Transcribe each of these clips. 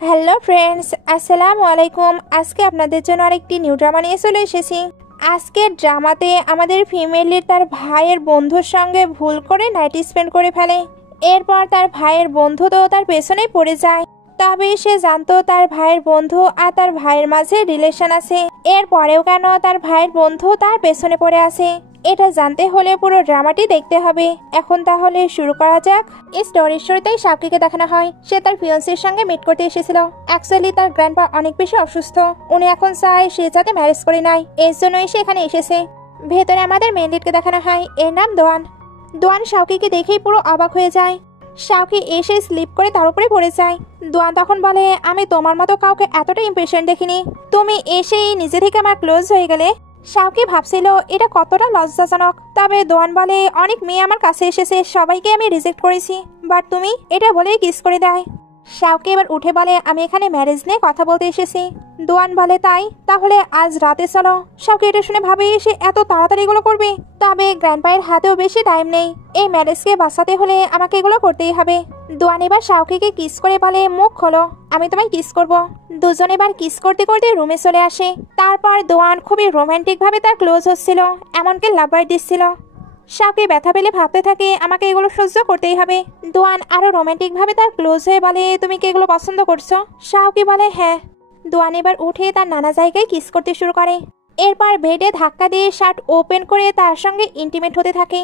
Hello friends, আসসালামু আলাইকুম। আজকে আপনাদের জন্য আরেকটি নিউ ড্রামা নিয়ে চলে এসেছি। আজকের ড্রামাতে আমাদের ফিমেল লিড তার ভাইয়ের বন্ধুর সঙ্গে ভুল করে নাইট স্পেন্ড করে ফেলে। এরপর তার ভাইয়ের বন্ধু তো তার পেছনেই পড়ে যায়। তবে সে জানতো তার ভাইয়ের বন্ধু আর তার ভাইয়ের মাঝে রিলেশন আছে। এরপরেও কেন তার ভাইয়ের বন্ধু তার পেছনে পড়ে আছে, এটা জানতে হলে পুরো ড্রামাটি দেখতে হবে। এখন তাহলে শুরু করা যাক। এই স্টোরির শুরুতেই শাকিকে দেখানো হয় সে তার ফিয়ান্সির সঙ্গে মিট করতে এসেছিল। অ্যাকচুয়ালি তার গ্র্যান্ডপা অনেক বেশি অসুস্থ, উনি এখন চায় সে যাতে ম্যারেজ করে নেয়, এর জন্যই সে এখানে এসেছে। ভেতরে আমাদের মেন লিডকে দেখানো হয়, এর নাম দোয়ান। দোয়ান শাকিকে দেখেই পুরো অবাক হয়ে যায়। শাকি এসে স্লিপ করে তার উপরে পড়ে যায়। দোয়ান তখন বলে, আমি তোমার মতো কাউকে এতটা ইমপ্রেশন দেখিনি, তুমি এসেই নিজে থেকে আমার ক্লোজ হয়ে গেলে। শাওকি ভাবছিল এটা কতটা লজ্জাজনক। তবে দোয়ান বলে, অনেক মেয়ে আমার কাছে এসেছে, সবাইকে আমি রিজেক্ট করেছি, বাট তুমি এটা বলেই কিস করে দেয়। শাওকি এবার উঠে বলে, আমি এখানে ম্যারেজ নিয়ে কথা বলতে এসেছি। দোয়ান বলে, তাই তাহলে আজ রাতে চলো। শাওকি এটা শুনে ভাবে সে এত তাড়াতাড়ি এগুলো করবে, তবে গ্র্যান্ডপায়ের হাতেও বেশি টাইম নেই, এই ম্যারেজকে বাঁচাতে হলে আমাকে এগুলো করতেই হবে। দোয়ান এবার শাওকিকে কিস করে বলে, মুখ খোলো, আমি তোমায় কিস করব। দুজন এবার কিস করতে করতে রুমে চলে আসে। তারপর দোয়ান খুবই রোমান্টিক ভাবে তার ক্লোজ হচ্ছিল, এমনকি লাভার দিচ্ছিল। শাওকি ব্যথা পেলে ভাবতে থাকে আমাকে এগুলো সহ্য করতেই হবে। দোয়ান আরো রোমান্টিক ভাবে তার ক্লোজ হয়ে বলে, তুমি কি এগুলো পছন্দ করছো? শাওকি বলে, হ্যাঁ। দোয়ান এবার উঠে তার নানা জায়গায় কিস করতে শুরু করে। এরপর বেডে ধাক্কা দিয়ে শার্ট ওপেন করে তার সঙ্গে ইন্টিমেট হতে থাকে।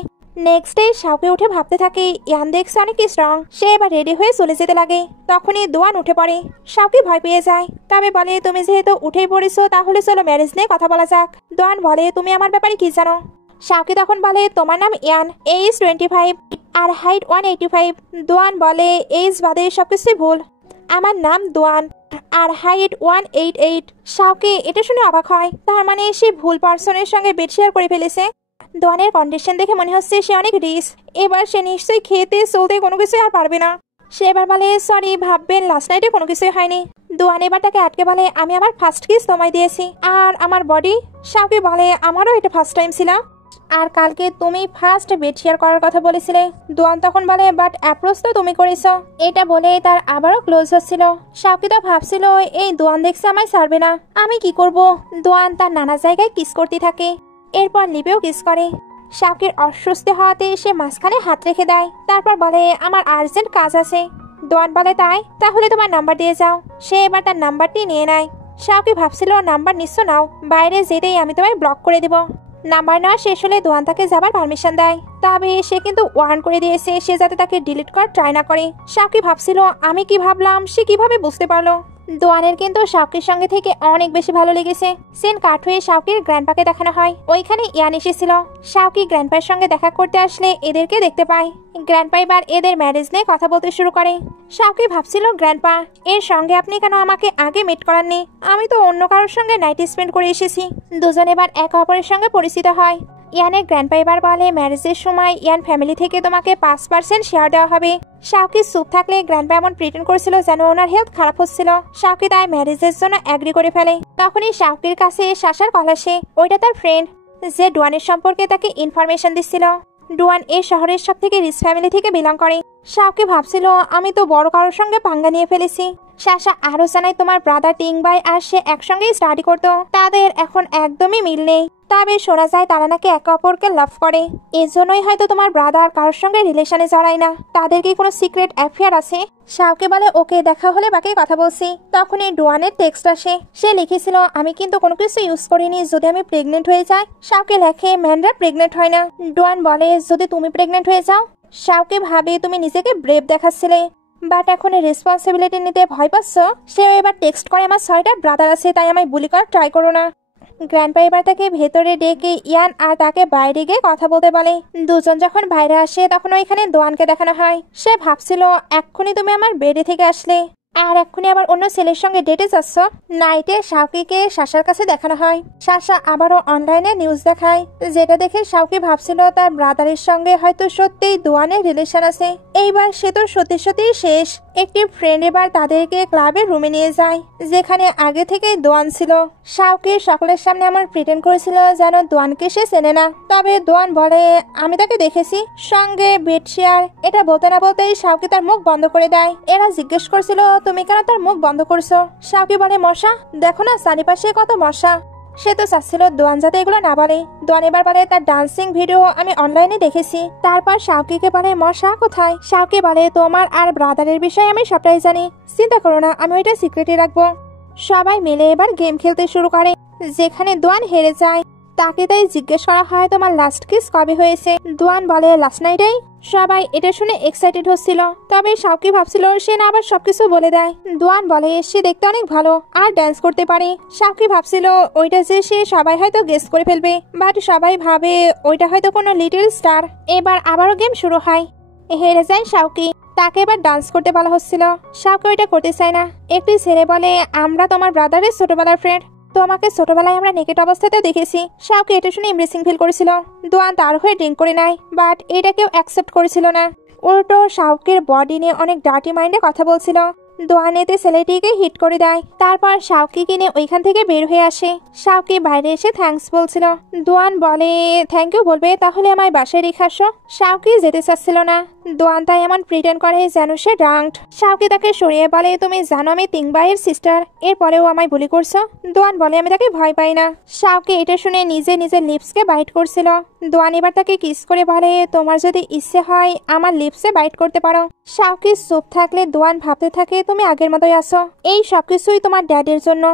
নেক্সট ডে শাওকি উঠে ভাবতে থাকে ইয়ান দেখছে অনেক স্ট্রং, সে এবার রেডি হয়ে চলে যেতে লাগে। তখনই দোয়ান উঠে পড়ে। শাওকি ভয় পেয়ে যায়, তবে বলে, তুমি যেহেতু উঠেই পড়েছো তাহলে চলো ম্যারেজ নিয়ে কথা বলা যাক। দোয়ান বলে, তুমি আমার ব্যাপারে কি জানো? শাওকি তখন বলে, তোমার নাম ইয়ান, এজ 25 আর হাইট 185। দোয়ান বলে, এজ বাদে সবকিছুই ভুল, আমার নাম দোয়ান আর হাইট 188। শাওকি এটা শুনে অবাক হয়, তার মানে সে ভুল পার্সনের সঙ্গে বেড শেয়ার করে ফেলেছে। দোয়ানের কন্ডিশন দেখে মনে হচ্ছে সে অনেক রিস্ক, এবার সে নিশ্চয়ই খেতে চলতে কোনো কিছু আর পারবে না। সে এবার বলে, সরি, ভাববেন লাস্ট নাইটে কোনো কিছুই হয়নি। দোয়ান এবার তাকে আটকে বলে, আমি আমার ফার্স্ট কিস তোমায় দিয়েছি, আর আমার বডি। শাওকি বলে, আমারও এটা ফার্স্ট টাইম ছিল, আর কালকে তুমি ফার্স্ট বেড শেয়ার করার কথা বলেছিলে। দোয়ান তখন বলে, বাট অ্যাপ্রোচ তো তুমি করেছো। এটা বলে তার আবারও ক্লোজ হচ্ছিল। শাওকি তো ভাবছিল এই দোয়ান দেখছে আমায় ছাড়বে না, আমি কি করব। দোয়ান তার নানা জায়গায় কিস করতে থাকে, এরপর লিপেও কিস করে। শাওকির অস্বস্তি হওয়াতে সে মাঝখানে হাত রেখে দেয়। তারপর বলে, আমার আর্জেন্ট কাজ আছে। দোয়ান বলে, তাই তাহলে তোমার নাম্বার দিয়ে যাও। সে এবার তার নাম্বারটি নিয়ে নেয়। শাওকি ভাবছিল নাম্বার নিশ্চয় নাও, বাইরে যেতেই আমি তোমায় ব্লক করে দেব। নাম্বার নেওয়া শেষ হলে দোয়ান তাকে যাবার পারমিশন দেয়, তবে সে কিন্তু ওয়ার্ন করে দিয়েছে সে যাতে তাকে ডিলিট করার ট্রাই না করে। শাওকি ভাবছিল আমি কি ভাবলাম, সে কিভাবে বুঝতে পারলো। দোয়ানের কিন্তু শাওকির সঙ্গে থেকে অনেক বেশি ভালো লেগেছে। সিন কাট হয়ে শাওকির গ্র্যান্ডপাকে দেখানো হয়, ওইখানে ইয়ান এসেছিল। শাওকি গ্র্যান্ডপার সঙ্গে দেখা করতে আসলে এদেরকে দেখতে পায়। গ্র্যান্ডপা এবার এদের ম্যারেজ নিয়ে কথা বলতে শুরু করে। শাওকি ভাবছিল, গ্র্যান্ডপা, এর সঙ্গে আপনি কেন আমাকে আগে মিট করাননি? আমি তো অন্য কারোর সঙ্গে নাইট স্পেন্ড করে এসেছি। দুজন এবার একে অপরের সঙ্গে পরিচিত হয়। ইয়ানের গ্র্যান্ডপা এবার বলে, ম্যারেজের সময় ইয়ান ফ্যামিলি থেকে তোমাকে 5% শেয়ার দেওয়া হবে। শাওকি চুপ থাকলে গ্র্যান্ডপা এমন প্রিটেন্ড করেছিল যেন ওনার হেলথ খারাপ হচ্ছিল। শাওকি তাই ম্যারেজের জন্য এগ্রি করে ফেলে। তখনই শাওকির কাছে শাসার কল আসে, ওইটা তার ফ্রেন্ড যে ডোয়ানের সম্পর্কে তাকে ইনফরমেশন দিচ্ছিল। ডোয়ান এই শহরের সব থেকে রিচ ফ্যামিলি থেকে বিলং করে। শাওকি ভাবছিল আমি তো বড় কারোর সঙ্গে পাঙ্গা নিয়ে ফেলেছি। শাসা আরো জানায়, তোমার ব্রাদার টিং বাই আর সে একসঙ্গেই স্টাডি করতো, তাদের এখন একদমই মিল নেই। তবে শোনা যায় তারা নাকি একে অপরকে লাভ করে, এজন্যই হয়তো তোমার ব্রাদার কারোর সঙ্গে রিলেশনে জড়ায় না। তাদের কি কোনো সিক্রেট অ্যাফেয়ার আছে? শাওকে বলে, ওকে, দেখা হলে বাকি কথা বলছি। তখনই ডোয়ানের টেক্সট আসে, সে লিখেছিল, আমি কিন্তু কোনো কিছু ইউজ করিনি, যদি আমি প্রেগনেন্ট হয়ে যাই। শাওকে লেখে, ম্যানরা প্রেগনেন্ট হয় না। ডোয়ান বলে, যদি তুমি প্রেগনেন্ট হয়ে যাও? শাওকে ভাবে তুমি নিজেকে ব্রেভ দেখাচ্ছিলে, বাট এখন রেসপন্সিবিলিটি নিতে ভয় পাচ্ছ। সেও এবার টেক্সট করে, আমার 6টা ব্রাদার আছে, তাই আমায় বুলি করার ট্রাই করো না। গ্র্যান্ডপা এবার তাকে ভেতরে ডেকে ইয়ান আর তাকে বাইরে গিয়ে কথা বলতে বলে। দুজন যখন বাইরে আসে তখন ওইখানে দোয়ানকে দেখানো হয়। সে ভাবছিল এক্ষুনি তুমি আমার বেডে থেকে আসলে, আর এক্ষুনি আবার অন্য ছেলের সঙ্গে ডেটে যাচ্ছ। নাইটে শাওকিকে শাসার কাছে দেখানো হয়। শাসা আবারও অনলাইনে নিউজ দেখায়, যেটা দেখে শাওকি ভাবছিল তার ব্রাদারের সঙ্গে হয়তো সত্যিই দোয়ানের রিলেশন আছে। এইবার সে তো সত্যি সত্যি শেষ। একটি ফ্রেন্ড এবার তাদেরকে ক্লাবের রুমে নিয়ে যায়, যেখানে আগে থেকেই দোয়ান ছিল। শাওকি সকলের সামনে আমার প্রিটেন্ড করেছিল যেন দোয়ানকে সে চেনে না। তবে দোয়ান বলে, আমি তাকে দেখেছি, সঙ্গে বেড শেয়ার। এটা বলতে না বলতেই শাওকি তার মুখ বন্ধ করে দেয়। এরা জিজ্ঞেস করছিল, তুমি কেন তার মুখ বন্ধ করছো? শাওকি বলে মশা, দেখো না চারিপাশে কত মশা। সে তো চাচ্ছিল দোয়ান যাতে এগুলো না বলে। দোয়ান এবার বলে তার ডান্সিং ভিডিও আমি অনলাইনে দেখেছি। তারপর শাওকিকে বলে মশা কোথায়? শাওকি বলে তোমার আর ব্রাদারের বিষয়ে আমি সবটাই জানি, চিন্তা করো না, আমি ওইটা সিক্রেটই রাখবো। সবাই মিলে এবার গেম খেলতে শুরু করে, যেখানে দোয়ান হেরে যায়। তাকে তাই জিজ্ঞেস করা হয় তোমার লাস্ট কিস কবে হয়েছে? দোয়ান বলে লাস্ট নাইটেই। সবাই এটা শুনে এক্সাইটেড হচ্ছিল, তবে শাওকি ভাবছিল সে না আবার সবকিছু বলে দেয়। দোয়ান বলে সে দেখতে অনেক ভালো আর ড্যান্স করতে পারে। শাওকি ভাবছিল ওইটা যে সে সবাই হয়তো গেস করে ফেলবে, বাট সবাই ভাবে ওইটা হয়তো কোনো লিটল স্টার। এবার আবারও গেম শুরু হয়, হেরে যায় শাওকি। তাকে এবার ডান্স করতে বলা হচ্ছিল, শাওকি ওইটা করতে চায় না। একটি ছেলে বলে আমরা তোমার ব্রাদারের ছোটবেলার ফ্রেন্ড, তোমাকে ছোটবেলায় আমরা নেকেট অবস্থাতেও দেখেছি। শাওকি এটা শুনে এমব্রেসিং ফিল করেছিল। দোয়ান তার হয়ে ড্রিঙ্ক করে নেয়, বাট এটা কেউ অ্যাকসেপ্ট করেছিল না। উল্টো শাওকির বডি নিয়ে অনেক ডার্টি মাইন্ডে কথা বলছিল। দোয়ান এতে ছেলেটিকে হিট করে দেয়। তারপর শাওকি কিনে ওইখান থেকে বের হয়ে আসে। শাওকি বাইরে এসে থ্যাঙ্কস বলছিল। দোয়ান বলে থ্যাংক ইউ বলবে, তাহলে আমায় বাসায় রেখে আসো। শাওকি যেতে চাচ্ছিল না। দোয়ান তাই এমন প্রিটেন্ড করে যেন সে ড্রাঙ্কড। শাওকি তাকে সরিয়ে বলে তুমি জানো আমি তিংবাইয়ের সিস্টার, এরপরেও আমায় বুলি করছো। দোয়ান বলে আমি তাকে ভয় পাই না। শাওকি এটা শুনে নিজে নিজের লিপসকে বাইট করছিল। দোয়ান এবার তাকে কিস করে বলে তোমার যদি ইচ্ছে হয় আমার লিপসে বাইট করতে পারো। শাওকি চুপ থাকলে দোয়ান ভাবতে থাকে তুমি আগের মতোই আসো, এই সবকিছুই তোমার ড্যাডের জন্য।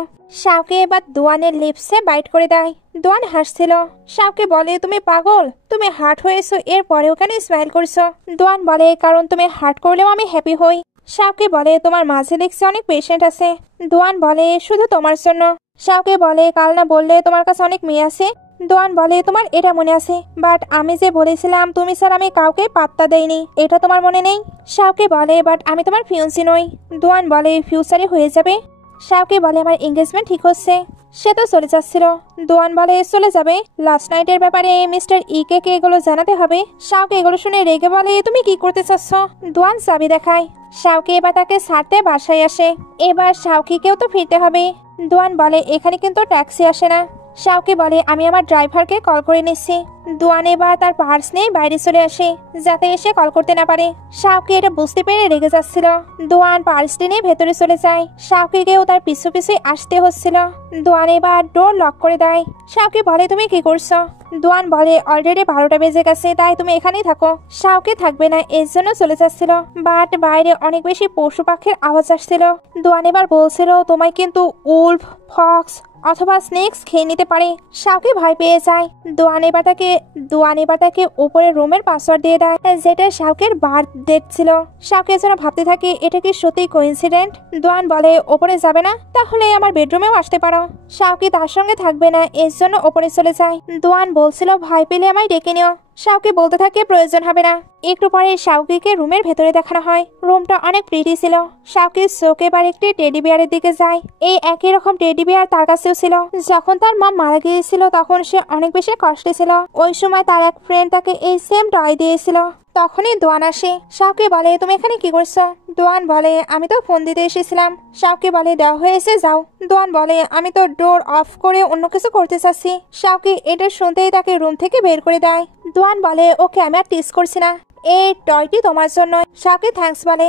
শাওকি এবার দোয়ানের লিপসে বাইট করে দেয়। দোয়ান হাসছিল। শাওকি বলে তুমি পাগল, তুমি হার্ট হয়েছো এরপরেও কেন স্মাইল করছো? দোয়ান বলে কারণ তুমি হার্ট করলেও আমি হ্যাপি হই। শাওকি বলে তোমার মাঝে দেখছি অনেক পেশেন্ট আছে। দোয়ান বলে শুধু তোমার জন্য। শাওকি বলে কাল না বললে তোমার কাছে অনেক মেয়ে আছে। দোয়ান বলে তোমার এটা মনে আছে, বাট আমি যে বলেছিলাম তুমি স্যার আমি কাউকে পাত্তা দেইনি, এটা তোমার মনে নেই? শাওকি বলে বাট আমি তোমার ফিউন্সি নই। দোয়ান বলে ফিউচারে হয়ে যাবে। শাওকি বলে আমার এঙ্গেজমেন্ট ঠিক হচ্ছে। সে তো চলে যাচ্ছিল। দোয়ান বলে চলে যাবে, লাস্ট নাইটের ব্যাপারে মিস্টার ইকে কে এগুলো জানাতে হবে। শাওকি এগুলো শুনে রেগে বলে তুমি কি করতে চাচ্ছ? দোয়ান চাবি দেখায়। শাওকি এবার তাকে ছাড়তে বাসায় আসে। এবার শাওকিকেও তো ফিরতে হবে। দোয়ান বলে এখানে কিন্তু ট্যাক্সি আসে না। শাওকি বলে আমি আমার ড্রাইভারকে কল করে নিচ্ছি। দোয়ান এবার তার পার্স নিয়ে বাইরে চলে আসে, যাতে এসে কল করতে না পারে। শাওকি এটা বুঝতে পেরে রেগে যাচ্ছিল। দোয়ান পার্সটি নিয়ে ভেতরে চলে যায়। শাওকিকেও তার পিছু পিছু আসতে হচ্ছিল। দোয়ান এবার ডোর লক করে দেয়। শাওকি বলে তুমি কি করছো? দোয়ান বলে অলরেডি 12টা বেজে গেছে, তাই তুমি এখানেই থাকো। শাওকি থাকবে না এর জন্য চলে যাচ্ছিল, বাট বাইরে অনেক বেশি পশু পাখির আওয়াজ আসছিল। দোয়ান এবার বলছিল তোমায় কিন্তু উল্ফ, ফক্স অথবা স্নেক্স খেয়ে নিতে পারে। শাওকি ভয় পেয়ে যায়। দোয়ান এবার তাকে উপরের রুমের পাসওয়ার্ড দিয়ে দেয়, যেটা শাওকির বার্থ ডেট ছিল। শাওকি যেন ভাবতে থাকে এটা কি সত্যি কোইন্সিডেন্ট। দোয়ান বলে ওপরে যাবে না, তাহলে আমার বেডরুমেও আসতে পারো। শাওকি তার সঙ্গে থাকবে না এর জন্য ওপরে চলে যায়। দোয়ান বলছিল ভয় পেলে আমায় ডেকে নিও। শাওকি বলতে থাকে প্রয়োজন হবে না। একটু পরে শাওকিকে রুমের ভেতরে দেখানো হয়। রুমটা অনেক প্রিটি ছিল। শাওকির চোখ এবার একটি টেডি বিয়ারের দিকে যায়। এই একই রকম টেডি বিয়ার তার কাছেও ছিল। যখন তার মা মারা গিয়েছিল তখন সে অনেক বেশি কষ্টে ছিল। ওই সময় তার এক ফ্রেন্ড তাকে এই সেম টয় দিয়েছিল। তখনই দোয়ান আসে। শাওকি বলে তুমি এখানে কি করছো? দোয়ান বলে আমি তো ফোন দিতে এসেছিলাম। শাওকি বলে দেওয়া হয়েছে যাও। দোয়ান বলে আমি তো ডোর অফ করে অন্য কিছু করতে চাচ্ছি। শাওকি এটা শুনতেই তাকে রুম থেকে বের করে দেয়। দোয়ান বলে ওকে আমি আর টিস করছি না, এই টয়টি তোমার জন্য। শাওকি থ্যাঙ্কস বলে।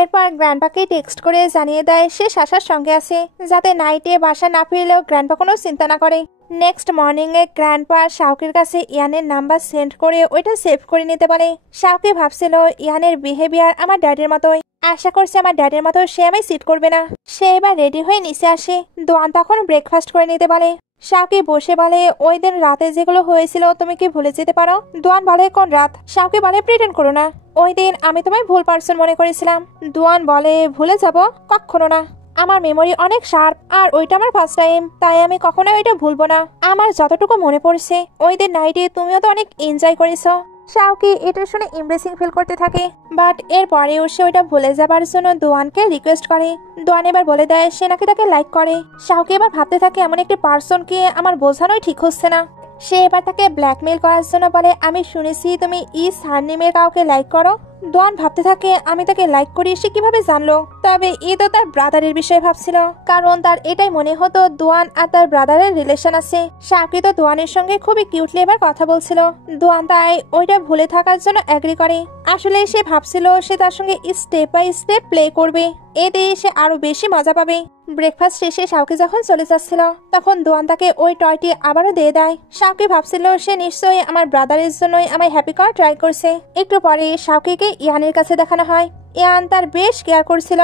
এরপর গ্র্যান্ডপাকে টেক্সট করে জানিয়ে দেয় সে সাশার সঙ্গে আছে, যাতে নাইটে বাসা না ফিরলেও গ্র্যান্ডপা কোনো চিন্তা না করে। নেক্সট মর্নিং এ গ্র্যান্ডপা শাওকির কাছে ইয়ানের নাম্বার সেন্ড করে ওইটা সেভ করে নিতে পারে। শাওকি ভাবছিল ইয়ানের বিহেভিয়ার আমার ড্যাডির মতোই, আশা করছে আমার ড্যাডির মতো সে আমায় সিট করবে না। সে এবার রেডি হয়ে নিচে আসে। দোয়ান তখন ব্রেকফাস্ট করে নিতে বলে। শাওকি বসে বলে ওই দিন রাতে যেগুলো হয়েছিল তুমি কি ভুলে যেতে পারো? দোয়ান বলে কোন রাত? শাওকি বলে প্রিটেন্ড করো না, ওই দিন আমি তোমায় ভুল পার্সন মনে করেছিলাম। দোয়ান বলে ভুলে যাব কখনো না, আমার মেমোরি অনেক শার্প আর ওইটা আমার ফার্স্ট টাইম, তাই আমি কখনো ওইটা ভুলবো না। আমার যতটুকু মনে পড়ছে ওই দিন নাইটে তুমিও তো অনেক এনজয় করেছো। শাওকি এটা শুনে এমব্রেসিং ফিল করতে থাকে, বাট এর পরেও সে ওইটা ভুলে যাবার জন্য দোয়ানকে রিকোয়েস্ট করে। দোয়ান এবার বলে দেয় সে নাকি তাকে লাইক করে। শাওকি এবার ভাবতে থাকে এমন একটি পার্সনকে আমার বোঝানোই ঠিক হচ্ছে না। সে এবার তাকে ব্ল্যাকমেইল করার জন্য বলে আমি শুনেছি তুমি সারনেমের কাউকে লাইক করো। দোয়ান ভাবতে থাকে আমি তাকে লাইক করি সে কিভাবে জানলো। তবে এ তো তার ব্রাদারের বিষয়ে ভাবছিল, কারণ তার এটাই মনে হতো দোয়ান আর তার ব্রাদারের রিলেশন আছে। সাকি তো দোয়ানের সঙ্গে খুবই কিউটলি এবার কথা বলছিল। দোয়ান তাই ওইটা ভুলে থাকার জন্য এগ্রি করে। আসলে সে ভাবছিল সে তার সঙ্গে স্টেপ বাই স্টেপ প্লে করবে, এতে সে আরো বেশি মজা পাবে। ব্রেকফাস্ট শেষে শাওকি যখন চলে যাচ্ছিল তখন দোয়ান তাকে ওই টয়টি আবারও দিয়ে দেয়। শাওকি ভাবছিল সে নিশ্চয়ই আমার ব্রাদারের জন্যই আমায় হ্যাপি করা ট্রাই করছে। একটু পরে শাওকিকে ইয়ানের কাছে দেখানো হয়। ইয়ান তার বেশ কেয়ার করছিল।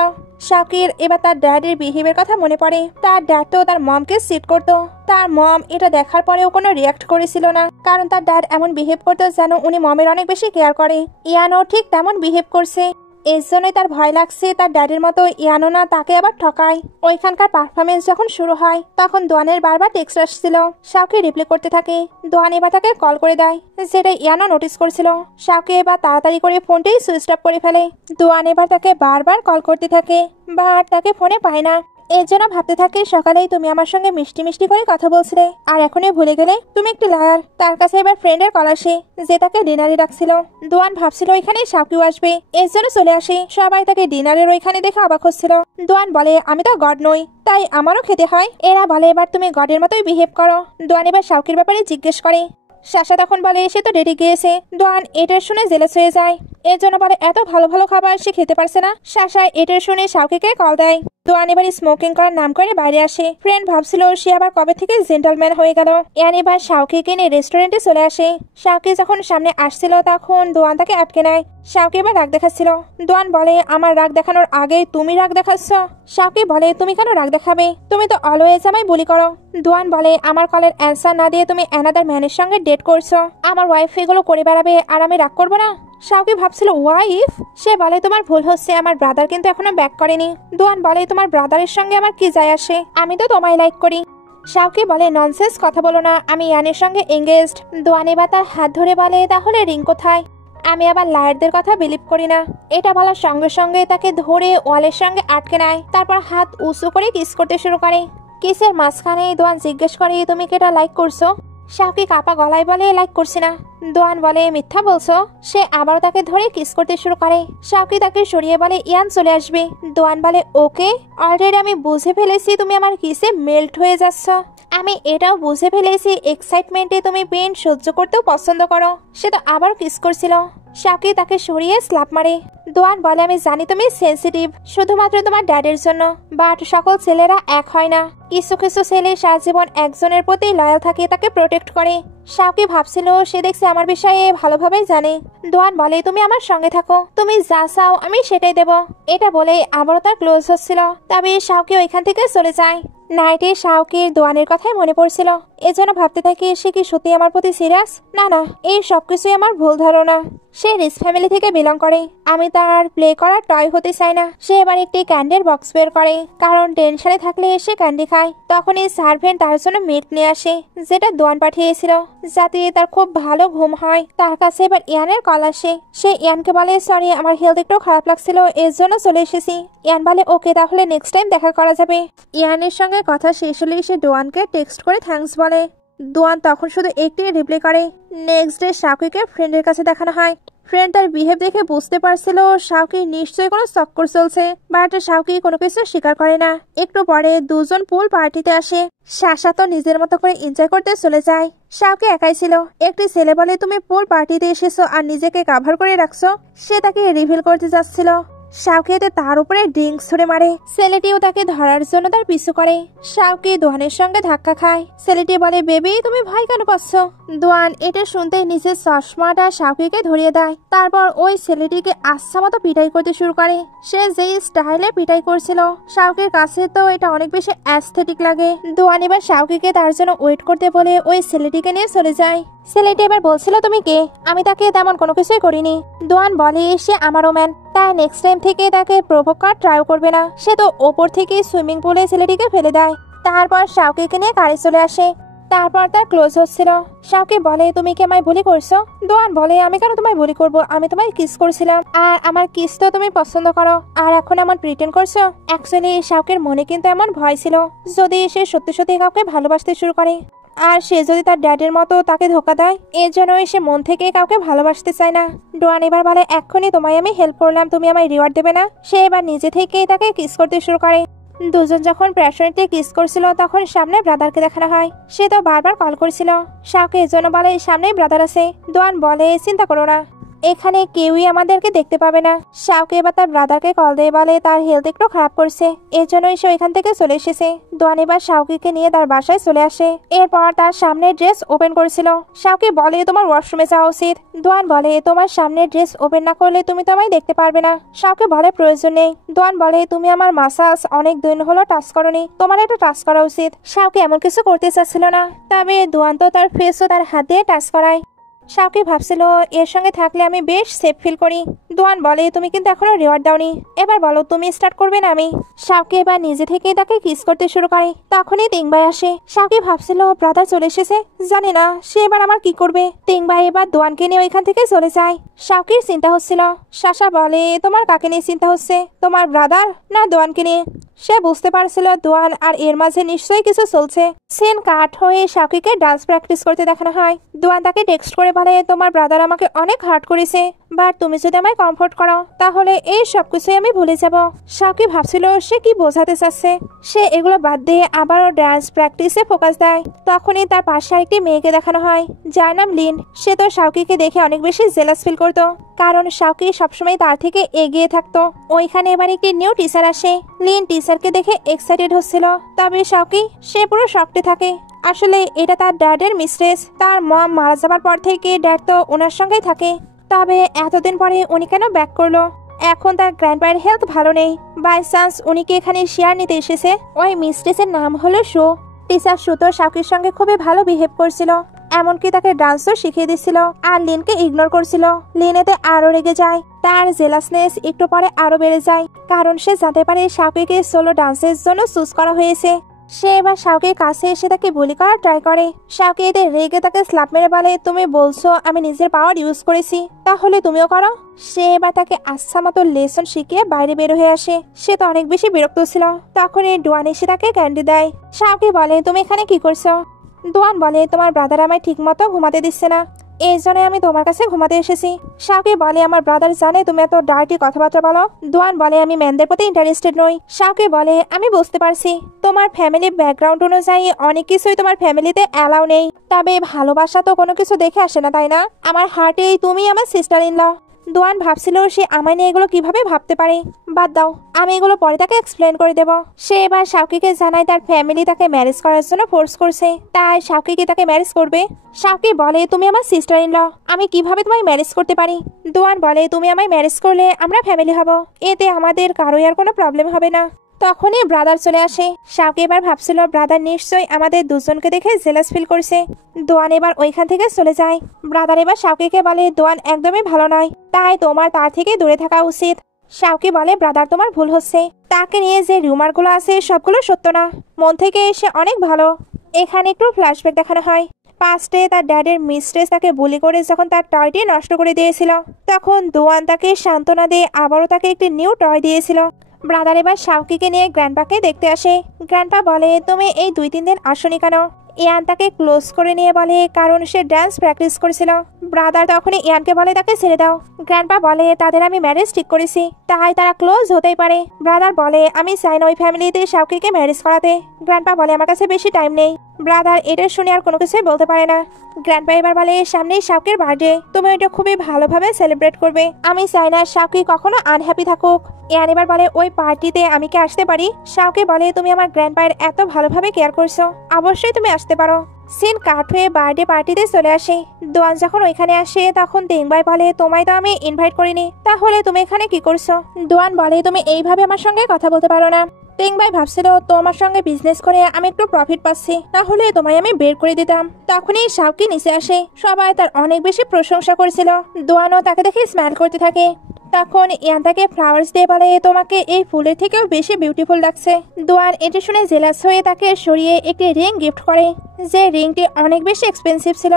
শাওকির এবার তার ড্যাডির বিহেভিয়ার কথা মনে পড়ে। তার ড্যাড তো তার মমকে সিট করতো। তার মম এটা দেখার পরেও কোনো রিয়াক্ট করেছিল না, কারণ তার ড্যাড এমন বিহেভ করতো যেন উনি মমের অনেক বেশি কেয়ার করে। ইয়ানও ঠিক তেমন বিহেভ করছে, এর জন্যই তার ভয় লাগছে তার ড্যাডির মতো ইয়ানো না তাকে আবার ঠকায়। ওইখানকার পারফরমেন্স যখন শুরু হয় তখন দোয়ানের বারবার টেক্সট আসছিল। শাওকি রিপ্লাই করতে থাকে। দোয়ান এবার তাকে কল করে দেয়, যেটা ইয়ানো নোটিস করছিল। শাওকি এবার তাড়াতাড়ি করে ফোনটাই সুইচ অফ করে ফেলে। দোয়ান এবার তাকে বারবার কল করতে থাকে, বাট তাকে ফোনে পায় না। এর জন্য ভাবতে থাকে সকালেই তুমি আমার সঙ্গে মিষ্টি মিষ্টি করে কথা বলছিলে, আর এখনই ভুলে গেলে তুমি একটি লায়ার। তার কাছে এবার ফ্রেন্ডের কল আসে যে তাকে ডিনারে রাখছিল। দোয়ান ভাবছিল ওইখানে শাওকিও আসবে, এর জন্য চলে আসে। সবাই তাকে ডিনারের ওইখানে দেখে অবাক হচ্ছিল। দোয়ান বলে আমি তো গড নই, তাই আমারও খেতে হয়। এরা বলে এবার তুমি গডের মতোই বিহেভ করো। দোয়ান এবার শাওকির ব্যাপারে জিজ্ঞেস করে। সাশা তখন বলে সে তো ডেটে গিয়েছে। দোয়ান এটা শুনে জেলাস হয়ে যায়। এর জন্য বলে এত ভালো ভালো খাবার সে খেতে পারছে না। সাশা এটা শুনে শাওকিকে কল দেয়। দোয়ান এবার স্মোকিং করার নাম করে বাইরে আসে। ফ্রেন্ড ভাবছিল সে আবার কবে থেকে জেন্টলম্যান হয়ে গেল। ইয়ান এবার শাওকিকে নিয়ে রেস্টুরেন্টে চলে আসে। শাওকি যখন সামনে আসছিল তখন দোয়ান তাকে আটকে নেয়। শাওকি এবার রাগ দেখাচ্ছিল। দোয়ান বলে আমার রাগ দেখানোর আগে তুমি রাগ দেখাচ্ছ। শাওকি বলে তুমি কেন রাগ দেখাবে, তুমি তো অলওয়েজ আমায় বুলি করো। দোয়ান বলে আমার কলের অ্যান্সার না দিয়ে তুমি অ্যানাদার ম্যানের সঙ্গে ডেট করছো, আমার ওয়াইফ এগুলো করে বেড়াবে আর আমি রাগ করবো না। শাওকি ভাবছিল ওয়াইফ, সে বলে তোমার ভুল হচ্ছে, আমার ব্রাদার কিন্তু এখনো ব্যাক করেনি। দোয়ান বলে তোমার ব্রাদারের সঙ্গে আমার কি যায় আসে, আমি তো তোমায় লাইক করি। শাওকি বলে ননসেন্স কথা বলো না, আমি ইয়ানের সঙ্গে এঙ্গেজড। দোয়ান এবার তার হাত ধরে বলে তাহলে রিং কোথায়। আমি আবার লায়ারদের কথা বিলিভ করি না। এটা বলার সঙ্গে সঙ্গে তাকে ধরে ওয়ালের সঙ্গে আটকে নেয়। তারপর হাত উঁচু করে কিস করতে শুরু করে। কিসের মাঝখানে দোয়ান জিজ্ঞেস করে তুমি কি এটা লাইক করছো। শাওকি কাপা গলায় বলে লাইক করছি না। দোয়ান বলে মিথ্যা বলছো। সে আবারও তাকে ধরে কিস করতে শুরু করে। শাওকি তাকে সরিয়ে বলে ইয়ান চলে আসবে। দোয়ান বলে ওকে, অলরেডি আমি বুঝে ফেলেছি তুমি আমার কিসে মেল্ট হয়ে যাচ্ছ। আমি এটাও বুঝে ফেলেছি এক্সাইটমেন্টে তুমি পেন সহ্য করতেও পছন্দ করো। সে তো আবার কিস করছিল। শাওকি তাকে সরিয়ে স্ল্যাপ মারে। দোয়ান বলে আমি জানি তুমি সেন্সিটিভ শুধুমাত্র তোমার ড্যাডের জন্য, বাট সকল ছেলেরা এক হয় না। কিছু কিছু ছেলে সারা জীবন একজনের প্রতি লয়াল থাকে, তাকে প্রোটেক্ট করে। শাওকি ভাবছিল সে দেখছে আমার বিষয়ে ভালোভাবেই জানে। দোয়ান বলে তুমি আমার সঙ্গে থাকো, তুমি যা চাও আমি সেটাই দেব। এটা বলে আবারও তার ক্লোজ হচ্ছিল। তবে শাওকি ওইখান থেকে চলে যায়। নাইটে শাওকির দোয়ানের কথাই মনে পড়ছিল। এজন্য ভাবতে থাকি সে কি সত্যি আমার প্রতি সিরিয়াস। না না, এই সবকিছুই আমার ভুল ধারণা। সে রিচ ফ্যামিলি থেকে বিলং করে, আমি তার প্লে করার টয় হতে চাই না। সে এবার একটি ক্যান্ডির বক্স বের করে, কারণ টেনশনে থাকলে সে ক্যান্ডি খায়। তখনই সার্ভেন্ট তার জন্য মিল্ক নিয়ে আসে, যেটা দোয়ান পাঠিয়েছিল যাতে তার খুব ভালো ঘুম হয়। তার কাছে এবার ইয়ানের কল আসে। সে ইয়ানকে বলে সরি আমার হেলথ একটু খারাপ লাগছিল, এর জন্য চলে এসেছি। ইয়ান বলে ওকে তাহলে নেক্সট টাইম দেখা করা যাবে। ইয়ানের সঙ্গে কথা শেষ হলেই সে দোয়ানকে টেক্সট করে থ্যাঙ্কস বলে। দোয়ান তখন শুধু একটি রিপ্লাই করে। নেক্সট ডে শাওকিকে ফ্রেন্ডের কাছে দেখানো হয়। ফ্রেন্ড তার বিহেভ দেখে বুঝতে পারছিল শাওকি নিশ্চয়ই কোনো চক্কর চলছে, বাট শাওকি কোনো কিছু স্বীকার করে না। একটু পরে দুজন পুল পার্টিতে আসে। সাশা তো নিজের মতো করে এনজয় করতে চলে যায়। শাওকি একাই ছিল। একটি ছেলে বলে তুমি পুল পার্টিতে এসেছো আর নিজেকে কাভার করে রাখছো। সে তাকে রিভিল করতে যাচ্ছিল। শাওকি এতে তার উপরে ড্রিঙ্কস ছুড়ে মারে। ছেলেটিও তাকে ধরার জন্য তার পিছু করে। শাওকি দোয়ানের সঙ্গে ধাক্কা খায়। ছেলেটি বলে বেবি তুমি ভয় কেন পাচ্ছ। দোয়ান এটা শুনতে নিজের চশমাটা শাওকিকে ধরিয়ে দেয়। তারপর ওই ছেলেটিকে আচ্ছা মতো পিটাই করতে শুরু করে। সে যেই স্টাইলে পিটাই করছিল শাওকির কাছে তো এটা অনেক বেশি অ্যাস্থেটিক লাগে। দোয়ান এবার শাওকিকে তার জন্য ওয়েট করতে বলে ওই ছেলেটিকে নিয়ে চলে যায়। ছেলেটি এবার বলছিল তুমি কে, আমি তাকে তেমন কোনো কিছুই করিনি। দোয়ান বলে সে আমারও ম্যান, তাই নেক্সট টাইম থেকে তাকে প্রভোগ করার ট্রাই করবে না। সে তো ওপর থেকে সুইমিং পুলে ছেলেটিকে ফেলে দেয়। তারপর শাওকিকে নিয়ে গাড়ি চলে আসে। তারপর তার ক্লোজ হচ্ছিল। শাওকি বলে তুমি কি আমায় বুলি করছো। দোয়ান বলে আমি কেন তোমায় বুলি করবো, আমি তোমায় কিস করছিলাম আর আমার কিস তো তুমি পছন্দ করো আর এখন এমন প্রিটেন্ড করছো। অ্যাকচুয়ালি শাওকির মনে কিন্তু এমন ভয় ছিল যদি সে সত্যি সত্যি কাউকে ভালোবাসতে শুরু করে। আর সে যদি তার ড্যাডের মতো তাকে ধোকা দেয়, এর জন্যই সে মন থেকে কাউকে ভালোবাসতে চায় না। ডোয়ান এবার বলে, এক্ষুনি তোমায় আমি হেল্প করলাম, তুমি আমায় রিওয়ার্ড দেবে না? সে এবার নিজে থেকেই তাকে কিস করতে শুরু করে। দুজন যখন প্যাশনেটলি কিস করছিল তখন সামনে ব্রাদারকে দেখানো হয়। সে তো বারবার কল করছিল। শাওকে এর জন্য বলে সামনেই ব্রাদার আছে। ডোয়ান বলে, চিন্তা করো না, এখানে কেউই আমাদেরকে দেখতে পাবে না। শাওকে এবার তার ব্রাদারকে কল দিয়ে বলে তার হেলথ একটু খারাপ করছে, এর জন্যই সে এখান থেকে চলে এসেছে। ডোয়ান এবার শাওকিকে নিয়ে তার বাসায় চলে আসে। এরপর তার সামনের ড্রেস ওপেন করেছিল। শাওকি বলে, তোমার ওয়াশরুমে যাওয়া উচিত। ডোয়ান বলে, তোমার সামনের ড্রেস ওপেন না করলে তুমি তো আমায় দেখতে পারবে না। শাওকি বলে, প্রয়োজন নেই। ডোয়ান বলে, তুমি আমার মাসাজ অনেক দিন হলো টাচ করনি, তোমার একটু টাচ করা উচিত। শাওকি এমন কিছু করতে চাচ্ছিল না, তবে ডোয়ান তো তার ফেসও তার হাত দিয়ে টাচ করায়। শাওকি ভাবছিল এর সঙ্গে থাকলে আমি বেশ সেফ ফিল করি। ডোয়ান বলে, তুমি কিন্তু এখনো রিওয়ার্ড দাওনি, এবার বলো তুমি স্টার্ট করবে না আমি? শাওকি এবার নিজে থেকেই তাকে কিস করতে শুরু করে। তখনই তিংবাই আসে। শাওকি ভাবছিল ব্রাদার চলে এসেছে, জানি না সে এবার আমার কি করবে। তিংবাই এবার ডোয়ানকে নিয়ে ওইখান থেকে চলে যায়। শাওকির চিন্তা হচ্ছিল। সাশা বলে, তোমার কাকে নিয়ে চিন্তা হচ্ছে, তোমার ব্রাদার না ডোয়ানকে নিয়ে? সে বুঝতে পারছিল ডোয়ান আর এর মাঝে নিশ্চয়ই কিছু চলছে। সিন কাট হয়ে শাওকিকে ডান্স প্র্যাকটিস করতে দেখানো হয়। ডোয়ান তাকে টেক্সট করে বলে, তোমার ব্রাদার আমাকে অনেক হার্ট করেছে, বাট তুমি যদি আমায় কমফোর্ট করো তাহলে এই সবকিছুই আমি ভুলে যাব। শাওকি ভাবছিল সে কি বোঝাতে চাচ্ছে। সে এগুলো বাদ দিয়ে আবারও ডান্স প্র্যাকটিসে ফোকাস দেয়। তখনই তার পাশে একটি মেয়েকে দেখানো হয় যার নাম লিন। সে তো শাওকিকে দেখে অনেক বেশি জেলাস ফিল করতো, কারণ শাওকি সবসময় তার থেকে এগিয়ে থাকতো। ওইখানে এবার একটি নিউ টিচার আসে। লিন টিচারকে দেখে এক্সাইটেড হচ্ছিল, তবে শাওকি সে পুরো শকটে থাকে। আসলে এটা তার ড্যাডের মিস্ট্রেস। তার মম মারা যাবার পর থেকে ড্যাড তো ওনার সঙ্গেই থাকে, তবে এতদিন পরে উনি কেন ব্যাক করলো? এখন তার গ্র্যান্ডপায়ের হেলথ ভালো নেই। বাই চান্স উনি কি এখানে শেয়ার নিতে এসেছে। ওই মিস্ট্রেসের নাম হলো শো। টিচার শো তো শাওকির সঙ্গে খুবই ভালো বিহেভ করছিল, এমনকি তাকে ডান্সও শিখিয়ে দিচ্ছিল, আর লিনকে ইগনোর করছিল। লিন এতে আরো রেগে যায়। তার জেলাসনেস একটু পরে আরো বেড়ে যায়, কারণ সে জানতে পারে শাওকিকে সোলো ডান্সের জন্য চুজ করা হয়েছে। সে এবার শাওকির কাছে এসে তাকে বুলি করার ট্রাই করে। শাওকি এতে রেগে তাকে স্ল্যাপ মেরে বলে, তুমি বলছো আমি নিজের পাওয়ার ইউজ করেছি, তাহলে তুমিও করো। সে এবার তাকে আচ্ছা মতো লেসন শিখিয়ে বাইরে বের হয়ে আসে। সে তো অনেক বেশি বিরক্ত ছিল। তখন এই ডোয়ান এসে তাকে ক্যান্ডি দেয়। শাওকি বলে, তুমি এখানে কি করছো? ডোয়ান বলে, তোমার ব্রাদার আমায় ঠিক মতো ঘুমাতে দিচ্ছে না, এই জন্য আমি তোমার কাছে ঘুমাতে এসেছি। শাওকি বলে, আমার ব্রাদার জানে তুমি এত ডার্টি কথাবার্তা বলো। ডোয়ান বলে, আমি ম্যানদের প্রতি ইন্টারেস্টেড নই। শাওকি বলে, আমি বুঝতে পারছি তোমার ফ্যামিলি ব্যাকগ্রাউন্ড অনুযায়ী অনেক কিছুই তোমার ফ্যামিলিতে অ্যালাউ নেই, তবে ভালোবাসা তো কোনো কিছু দেখে আসে না, তাই না? আমার হার্টেই তুমি আমার সিস্টার ইন ল। ডোয়ান ভাবছিল সে আমায় নিয়ে এগুলো কিভাবে ভাবতে পারে। বাদ দাও, আমি এগুলো পরে তাকে এক্সপ্লেন করে দেব। সে এবার শাওকিকে জানায় তার ফ্যামিলি তাকে ম্যারেজ করার জন্য ফোর্স করছে, তাই শাওকি কি তাকে ম্যারেজ করবে? শাওকি বলে, তুমি আমার সিস্টার ইন ল, আমি কিভাবে তোমায় ম্যারেজ করতে পারি? ডোয়ান বলে, তুমি আমায় ম্যারেজ করলে আমরা ফ্যামিলি হব, এতে আমাদের কারোই আর কোনো প্রবলেম হবে না। তখনই ব্রাদার চলে আসে। শাওকি এবার ভাবছিল ব্রাদার নিশ্চয়ই আমাদের দুজনকে দেখে জেলাস ফিল করছে। ডোয়ান এবার ওইখান থেকে চলে যায়। ব্রাদার এবার শাওকিকে বলে, ডোয়ান একদমই ভালো নয়, তাই তোমার তার থেকে দূরে থাকা উচিত। শাওকি বলে, ব্রাদার তোমার ভুল হচ্ছে, তাকে নিয়ে যে রিউমারগুলো আছে সবগুলো সত্য না, মন থেকে এসে অনেক ভালো। এখানে একটু ফ্ল্যাশব্যাক দেখানো হয়। পাস্টে তার ড্যাডের মিস্ট্রেস তাকে বুলি করে যখন তার টয়টি নষ্ট করে দিয়েছিল, তখন ডোয়ান তাকে সান্ত্বনা দিয়ে আবারও তাকে একটি নিউ টয় দিয়েছিল। ব্রাদার এবার শাওকিকে নিয়ে গ্র্যান্ডপাকে দেখতে আসে। গ্র্যান্ডপা বলে, তুমি এই 2-3 দিন আসনি কেন? ইয়ান তাকে ক্লোজ করে নিয়ে বলে, কারণ সে ডান্স প্র্যাকটিস করেছিল। ব্রাদার তখনই ইয়ানকে বলে তাকে ছেড়ে দাও। গ্র্যান্ডপা বলে, তাদের আমি ম্যারেজ ঠিক করেছি, তাই তারা ক্লোজ হতেই পারে। ব্রাদার বলে, আমি চাই না ওই ফ্যামিলিতে শাওকিকে ম্যারেজ করাতে। গ্র্যান্ডপা বলে, আমার কাছে বেশি টাইম নেই। ব্রাদার এটা শুনে আর কোনো কিছুই বলতে পারে না। গ্র্যান্ডপা এবার বলে, সামনেই শাওকির বার্থডে, তুমি ওইটা খুবই ভালোভাবে সেলিব্রেট করবে, আমি চাই না শাওকি কখনো আনহ্যাপি থাকুক। ইয়ান এবার বলে, ওই পার্টিতে আমি কি আসতে পারি? শাওকি বলে, তুমি আমার গ্র্যান্ডপায়ের এত ভালোভাবে কেয়ার করছো, অবশ্যই তুমি আসতে পারো। সিন কাট হয়ে বার্থডে পার্টিতে চলে আসে। ডোয়ান যখন ওইখানে আসে তখন তিংবাই বলে, তোমায় তো আমি ইনভাইট করিনি, তাহলে তুমি এখানে কি করছো? ডোয়ান বলে, তুমি এইভাবে আমার সঙ্গে কথা বলতে পারো না। তিংবাই ভাবছিল তোমার সঙ্গে বিজনেস করে আমি একটু প্রফিট পাচ্ছি, তাহলে তোমায় আমি বের করে দিতাম। তখনই শাওকি নিচে আসে। সবাই তার অনেক বেশি প্রশংসা করেছিল। ডোয়ানও তাকে দেখে স্মাইল করতে থাকে। তখন ইয়ান তাকে ফ্লাওয়ার্স দিয়ে বলে, তোমাকে এই ফুলের থেকেও বেশি বিউটিফুল লাগছে। ডোয়ান এটা শুনে জেলাস হয়ে তাকে সরিয়ে একটি রিং গিফট করে, যে রিংটি অনেক বেশি এক্সপেন্সিভ ছিল।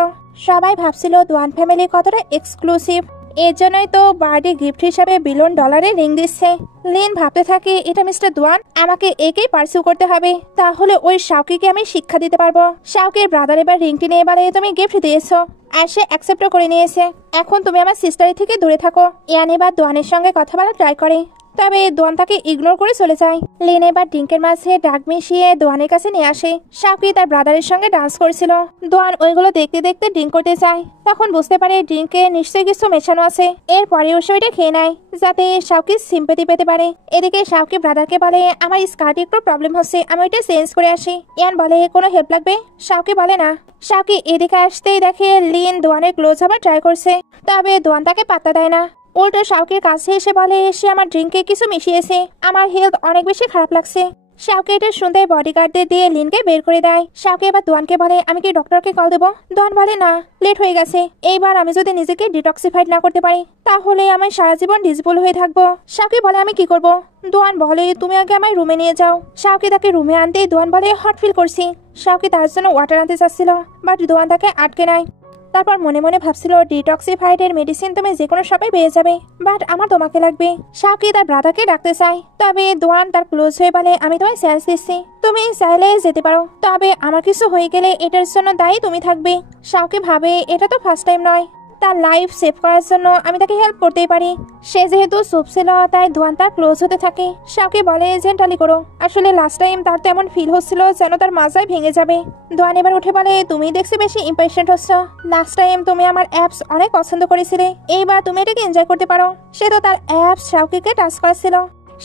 সবাই ভাবছিল ডোয়ান ফ্যামিলি কতটা এক্সক্লুসিভ। এর জন্যই তো বার্থডে গিফট হিসাবে $1 বিলিয়ন রিং দিচ্ছে। লিন ভাবতে থাকে এটা মিস্টার দোয়ান, আমাকে একেই পার্সিউ করতে হবে, তাহলে ওই শাওকিকে আমি শিক্ষা দিতে পারবো। শাওকির ব্রাদার এবার রিংটি নিয়ে বলে তুমি গিফট দিয়েছো, আর সে অ্যাকসেপ্টও করে নিয়েছে। এখন তুমি আমার সিস্টারের থেকে দূরে থাকো। ইয়ান এবার দোয়ানের সঙ্গে কথা বলা ট্রাই করে, তবে দোয়ান তাকে ইগনোর করে চলে যায়। লিন এবার ড্রিঙ্কের মাঝে ড্রাগ মিশিয়ে দোয়ানের কাছে নিয়ে আসে। শাওকি তার ব্রাদারের সঙ্গে ডান্স করছিল। দোয়ান ওইগুলো দেখতে দেখতে ড্রিঙ্ক করতে চায়, তখন বুঝতে পারে ড্রিঙ্কে নিশ্চয়ই কিছু মেশানো আছে। এরপরে ও ওইটা খেয়ে নেয় যাতে শাওকি সিম্পেথি পেতে পারে। এদিকে শাওকি ব্রাদারকে বলে আমার স্কার্টে একটু প্রবলেম হচ্ছে, আমি ওইটা চেঞ্জ করে আসি। ইয়ান বলে কোনো হেল্প লাগবে? শাওকি বলে না। শাওকি এদিকে আসতেই দেখে লিন দোয়ানের ক্লোজ হবার ট্রাই করছে, তবে দোয়ান তাকে পাত্তা দেয় না। উল্টো শাওকির কাছে এসে বলে সে আমার ড্রিঙ্কে কিছু মিশিয়েছে, আমার হেলথ অনেক বেশি খারাপ লাগছে। শাওকি এটা শুনতে বডিগার্ডদের দিয়ে লিনকে বের করে দেয়। শাওকি এবার দোয়ানকে বলে আমি কি ডক্টরকে কল দেবো? দোয়ান বলে না, লেট হয়ে গেছে। এইবার আমি যদি নিজেকে ডিটক্সিফাইড না করতে পারি তাহলে আমি সারা জীবন ডিসেবল হয়ে থাকবো। শাওকি বলে আমি কি করব? দোয়ান বলে তুমি আগে আমায় রুমে নিয়ে যাও। শাওকি তাকে রুমে আনতেই দোয়ান বলে হট ফিল করছি। শাওকি তার জন্য ওয়াটার আনতে চাচ্ছিল, বাট দোয়ান তাকে আটকে নেয়। তারপর মনে মনে ভাবছিল ডিটক্সিফাইডের মেডিসিন তুমি যে কোনো সময় পেয়ে যাবে, বাট আমার তোমাকে লাগবে। শাওকি তার ব্রাদারকে ডাকতে চায়, তবে দোয়ান তার ক্লোজ হয়ে বলে আমি তোমায় চান্স দিচ্ছি, তুমি চাইলে যেতে পারো, তবে আমার কিছু হয়ে গেলে এটার জন্য দায়ী তুমি থাকবে। শাওকি ভাবে এটা তো ফার্স্ট টাইম নয়, তার লাইফ সেভ করার জন্য আমি তাকে হেল্প করতেই পারি। সে যেহেতু চুপ ছিল তাই দোয়ান তার ক্লোজ হতে থাকে। শাওকি বলে জেন্টালি করো, আসলে লাস্ট টাইম তার তো এমন ফিল হচ্ছিল যেন তার মাজায় ভেঙে যাবে। দোয়ান এবার উঠে বলে তুমি দেখছি বেশি ইম্পেশেন্ট হচ্ছ, লাস্ট টাইম তুমি আমার অ্যাপস অনেক পছন্দ করেছিলে, এইবার তুমি এটাকে এনজয় করতে পারো। সে তো তার অ্যাপস শাওকিকে টাচ করেছিল।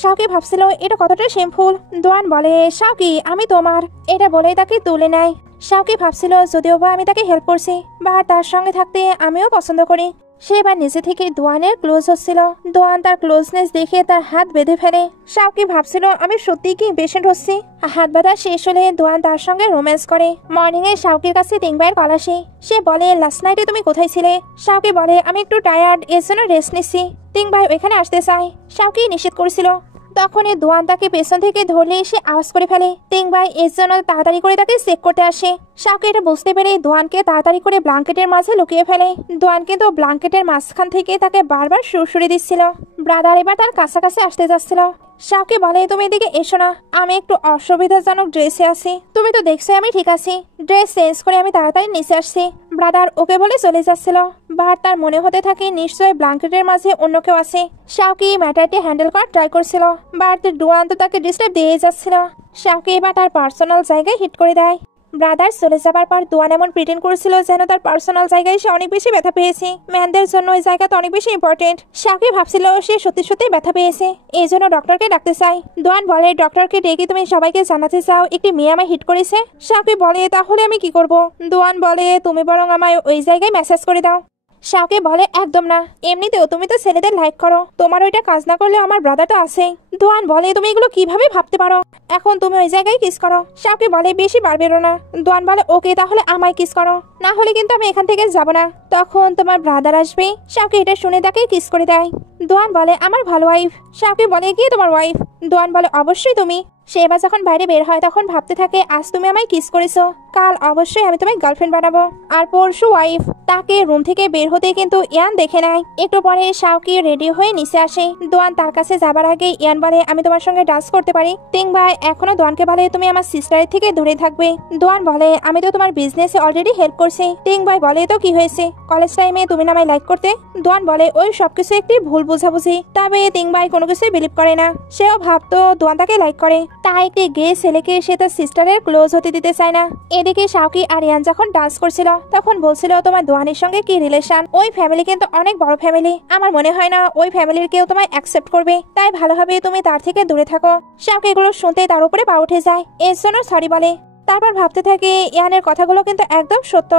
শাওকি ভাবছিল এটা কতটা শেমফুল। দোয়ান বলে শাওকি আমি তোমার, এটা বলেই তাকে তুলে নেয়। শাওকি ভাবছিল যদিও বা আমি তাকে হেল্প করছি বা তার সঙ্গে থাকতে আমিও পছন্দ করি। সে এবার নিজে থেকে দোয়ানের ক্লোজ হচ্ছিল। দোয়ান তার ক্লোজনেস দেখে তার হাত বেঁধে ফেলে। শাওকি ভাবছিল আমি সত্যিই কি পেশেন্ট হচ্ছি। হাত বাঁধা শেষ হলে দোয়ান তার সঙ্গে রোম্যান্স করে। মর্নিং এ শাওকির কাছে টিংবাইয়ের কল আসে। সে বলে লাস্ট নাইটে তুমি কোথায় ছিলে? শাওকি বলে আমি একটু টায়ার্ড, এর জন্য রেস্ট নিচ্ছি। টিংবাই ওইখানে আসতে চায়, শাওকি নিষেধ করেছিল। তখন দোয়ান তাকে পেছন থেকে ধরলে সে আওয়াজ করে ফেলে। টিংবাই এর জন্য তাড়াতাড়ি করে তাকে চেক করতে আসে। শাওকি এটা বুঝতে পেরে দোয়ানকে তাড়াতাড়ি করে ব্ল্যাঙ্কেটের মাঝে লুকিয়ে ফেলে। দোয়ান কিন্তু ব্ল্যাঙ্কেটের মাঝখান থেকে তাকে বারবার সুরসুরি দিচ্ছিল। ব্রাদার এবার তার কাছাকাছি আসতে যাচ্ছিল। শাওকি বলে তুমি এদিকে এসো না, আমি একটু অসুবিধাজনক ড্রেসে আছি, তুমি তো দেখছো আমি ঠিক আছি। ড্রেস চেঞ্জ করে আমি তাড়াতাড়ি নিচে আসছি। ব্রাদার ওকে বলে চলে যাচ্ছিল, বাট তার মনে হতে থাকে নিশ্চয়ই ব্ল্যাঙ্কেটের মাঝে অন্য কেউ আছে। শাওকি ম্যাটারটি হ্যান্ডেল করার ট্রাই করছিল, বাট দোয়ান তো তাকে ডিস্টার্ব দিয়ে যাচ্ছিল। শাওকি এবার তার পার্সোনাল জায়গায় হিট করে দেয়। ব্রাদার চলে যাবার পর দোয়ান এমন প্রিটেন্ড করেছিল যেন তার পার্সোনাল জায়গায় সে অনেক বেশি ব্যথা পেয়েছে। ম্যানদের জন্য ওই জায়গাটা অনেক বেশি ইম্পর্টেন্ট। শাওকি ভাবছিল সে সত্যি সত্যি ব্যথা পেয়েছে, এই জন্য ডক্টরকে ডাকতে চায়। দোয়ান বলে ডক্টরকে ডেকে তুমি সবাইকে জানাতে চাও একটি মেয়ে আমায় হিট করেছে। শাওকি বলে তাহলে আমি কি করব? দোয়ান বলে তুমি বরং আমায় ওই জায়গায় মেসেজ করে দাও। শাওকি বলে একদম না, এমনিতেও তুমি তো ছেলেদের লাইক করো, তোমার ওইটা কাজ না করলে আমার ব্রাদার তো আছেই। দোয়ান বলে তুমি এগুলো কিভাবে ভাবতে পারো, এখন তুমি ওই জায়গায় কিস করো। শাওকি বলে বেশি বার বেরো না। দোয়ান বলে ওকে তাহলে আমায় কিস করো, না হলে কিন্তু আমি এখান থেকে যাব না, তখন তোমার ব্রাদার আসবে। শাওকি এটা শুনে তাকে কিস করে দেয়। দোয়ান বলে আমার ভালো ওয়াইফ। শাওকি বলে কি তোমার ওয়াইফ? দোয়ান বলে অবশ্যই তুমি। সে এবার যখন বাইরে বের হয় তখন ভাবতে থাকে আজ তুমি আমায় কিস করেছো, কাল অবশ্যই আমি তোমায় গার্লফ্রেন্ড বানাবো, আর পরশু ওয়াইফ। তাকে রুম থেকে বের হতে কিন্তু ইয়ান দেখে নেয়। একটু পরে শাওকি রেডি হয়ে নিচে আসে। দোয়ান তার কাছে যাবার আগে ইয়ান বলে আমি তোমার সঙ্গে ডান্স করতে পারি। টিংবাই এখনো দোয়ানকে বলে তুমি আমার সিস্টারের থেকে দূরে থাকবে। দোয়ান বলে আমি তো তোমার বিজনেসে অলরেডি হেল্প করছি। টিংবাই বলে তো কি হয়েছে, কলেজ টাইমে তুমি না আমায় লাইক করতে। দোয়ান বলে ওই সবকিছু একটি ভুল বোঝাবুঝি। তবে টিংবাই কোনো কিছুই বিলিভ করে না, সেও ভাবতো দোয়ান তাকে লাইক করে, তাই একটি গে ছেলেকে সে তার সিস্টারের ক্লোজ হতে দিতে চায় না। এদিকে শাওকি আর ইয়ান যখন ডান্স করছিল তখন বলছিল তোমার দোয়ানের সঙ্গে কি রিলেশন, ওই ফ্যামিলি কিন্তু অনেক বড় ফ্যামিলি, আমার মনে হয় না ওই ফ্যামিলির কেউ তোমায় অ্যাকসেপ্ট করবে, তাই ভালো হবে তুমি তার থেকে দূরে থাকো। শাওকি এগুলো শুনতে তার উপরে পা উঠে যায়, এর জন্য সরি বলে। তারপর ভাবতে থাকে ইয়ানের কথাগুলো কিন্তু একদম সত্য।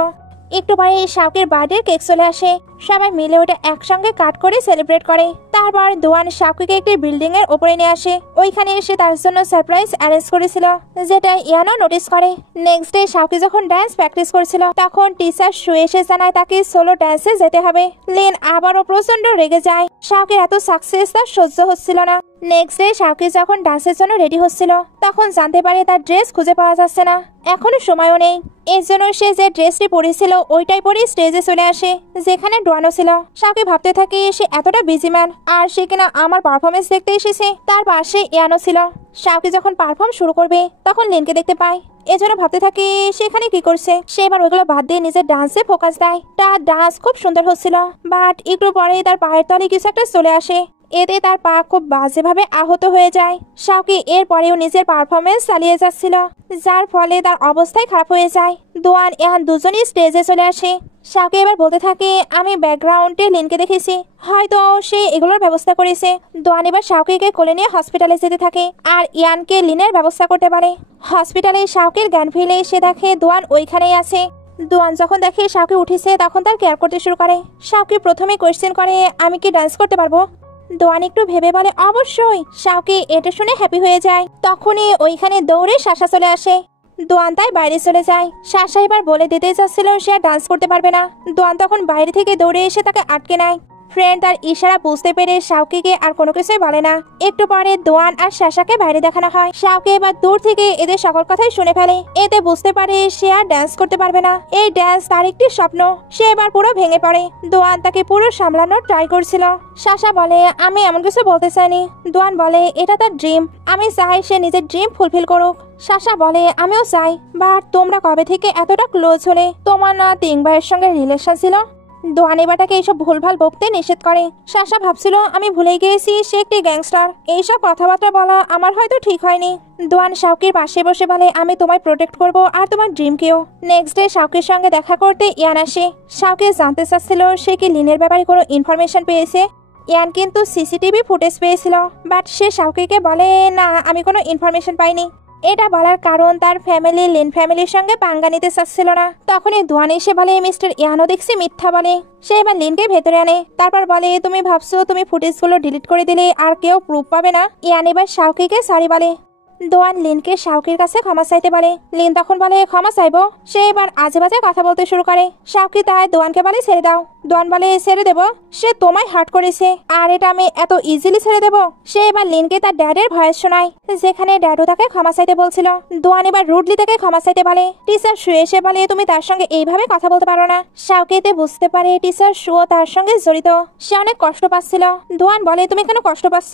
একটু পরে শাওকির বার্থডে কেক চলে আসে। সবাই মিলে ওটা একসঙ্গে কাট করে সেলিব্রেট করে। তারপর দোয়ান শাওকিকে একটি বিল্ডিং এর উপরে নিয়ে আসে। ওইখানে এসে তার জন্য সারপ্রাইজ অ্যারেঞ্জ করেছিল, যেটা ইয়ানও নোটিস করে। নেক্সট ডে শাওকি যখন ডান্স প্র্যাকটিস করছিল তখন টিচার শুয়ে এসে জানায় তাকে সোলো ডান্সে যেতে হবে। লিন আবারও প্রচন্ড রেগে যায়। শাওকির এত সাকসেস তার সহ্য হচ্ছিল না। নেক্সট ডে শাওকি যখন ডান্সের জন্য রেডি হচ্ছিল তখন জানতে পারে তার ড্রেস খুঁজে পাওয়া যাচ্ছে না, এখনো সময়ও নেই। এর জন্য সে যে ড্রেসটি পরেছিল ওইটাই পরে স্টেজে চলে আসে, যেখানে ডোয়ানো ছিল। শাওকি ভাবতে থাকে সে এতটা বিজি ম্যান আর সে কিনা আমার পারফরমেন্স দেখতে এসেছে। তার পাশে ইয়ানো ছিল। শাওকি যখন পারফর্ম শুরু করবে তখন লিনকে দেখতে পায়, এজন্য ভাবতে থাকে সেখানে কি করছে। সে এবার ওইগুলো বাদ দিয়ে নিজের ডান্সে ফোকাস দেয়। তার ডান্স খুব সুন্দর হচ্ছিল, বাট একটু পরে তার পায়ের তলে কিছু একটা চলে আসে। এতে তার পা খুব বাজেভাবে আহত হয়ে যায়। শাওকি এর পরেও নিজের পারফরমেন্স চালিয়ে যাচ্ছিল, যার ফলে তার অবস্থাই খারাপ হয়ে যায়। দোয়ান ইয়ান দুজনই স্টেজে চলে আসে। শাওকি এবার বলতে থাকে আমি ব্যাকগ্রাউন্ডে লিনকে দেখেছি, হয়তো সে এগুলোর ব্যবস্থা করেছে। দোয়ান এবার শাওকিকে কোলে নিয়ে হসপিটালে যেতে থাকে আর ইয়ানকে লিনের ব্যবস্থা করতে পারে। হসপিটালে শাওকির জ্ঞান ফিরলে সে দেখে দোয়ান ওইখানেই আছে। দোয়ান যখন দেখে শাওকি উঠেছে তখন তার কেয়ার করতে শুরু করে। শাওকি প্রথমে কোয়েশ্চেন করে আমি কি ডান্স করতে পারবো। দোয়ান একটু ভেবে বলে অবশ্যই। শাওকি এটা শুনে হ্যাপি হয়ে যায়। তখনই ওইখানে দৌড়ে শাসা চলে আসে। দোয়ান তাই বাইরে চলে যায়। শাসা এবার বলে দিতে চাচ্ছিল সে আর ডান্স করতে পারবে না। দোয়ান তখন বাইরে থেকে দৌড়ে এসে তাকে আটকে নেয়। ফ্রেন্ড তার ইশারা বুঝতে পেরে শাওকিকে আর কোনো কিছুই বলে না। একটু পরে দোয়ান আর শাসাকে বাইরে দেখানো হয়। শাওকি এবার দূর থেকে এদের সকল কথাই শুনে ফেলে। এতে বুঝতে পারে সে আর ডান্স করতে পারবে না। এই ডান্স তার একটি স্বপ্ন। সে এবার পুরো ভেঙে পড়ে। দোয়ান তাকে পুরো সামলানোর ট্রাই করছিল। শাসা বলে আমি এমন কিছু বলতে চাইনি। দোয়ান বলে এটা তার ড্রিম, আমি চাই সে নিজের ড্রিম ফুলফিল করুক। শাসা বলে আমিও চাই, বাট তোমরা কবে থেকে এতটা ক্লোজ হলে? তোমার না তিং ভাইয়ের সঙ্গে রিলেশন ছিল? দোয়ান এবার তাকে এইসব ভুলভাল বকতে নিষেধ করে। শাসা ভাবছিল আমি ভুলে গিয়েছি সে একটি গ্যাংস্টার, এইসব কথাবার্তা বলা আমার হয়তো ঠিক হয়নি। দোয়ান শাওকির পাশে বসে বলে আমি তোমায় প্রোটেক্ট করব আর তোমার ড্রিমকেও। নেক্সট ডে শাওকির সঙ্গে দেখা করতে ইয়ান আসে। শাওকি জানতে চাচ্ছিল সে কি লিনের ব্যাপারে কোনো ইনফরমেশন পেয়েছে। ইয়ান কিন্তু সিসিটিভি ফুটেজ পেয়েছিল, বাট সে শাওকিকে বলে না আমি কোনো ইনফরমেশন পাইনি। এটা বলার কারণ তার ফ্যামিলি লিন ফ্যামিলির সঙ্গে পাঙ্গা নিতে চাচ্ছিল না। তখনই দোয়ান এসে বলে মিস্টার ইয়ানো দেখছি মিথ্যা বলে। সে এবার লিনকে ভেতরে আনে। তারপর বলে তুমি ভাবছো তুমি ফুটেজগুলো ডিলিট করে দিলে আর কেউ প্রুফ পাবে না। ইয়ান এবার শাওকিকে সরি বলে। দোয়ান লিনকে শাওকির কাছে ক্ষমা চাইতে বলে। লিন তখন বলে ক্ষমা চাইবো। সে এবার আজে বাজে কথা বলতে শুরু করে। শাওকি তাই দোয়ানকে বলে ছেড়ে দাও। দোয়ান বলে ছেড়ে দেবো? সে তোমায় হার্ট করেছে আর এটা আমি এত ইজিলি ছেড়ে দেবো? সে এবার লিনকে তার ড্যাডের ভয়েস শোনায়, যেখানে ড্যাডও তাকে ক্ষমা চাইতে বলছিল। দোয়ান এবার রুডলি তাকে ক্ষমা চাইতে বলে। টিচার শু এসে বলে তুমি তার সঙ্গে এইভাবে কথা বলতে পারো না। শাওকিতে বুঝতে পারে টিচার শুও তার সঙ্গে জড়িত। সে অনেক কষ্ট পাচ্ছিল। দোয়ান বলে তুমি কেন কষ্ট পাচ্ছ?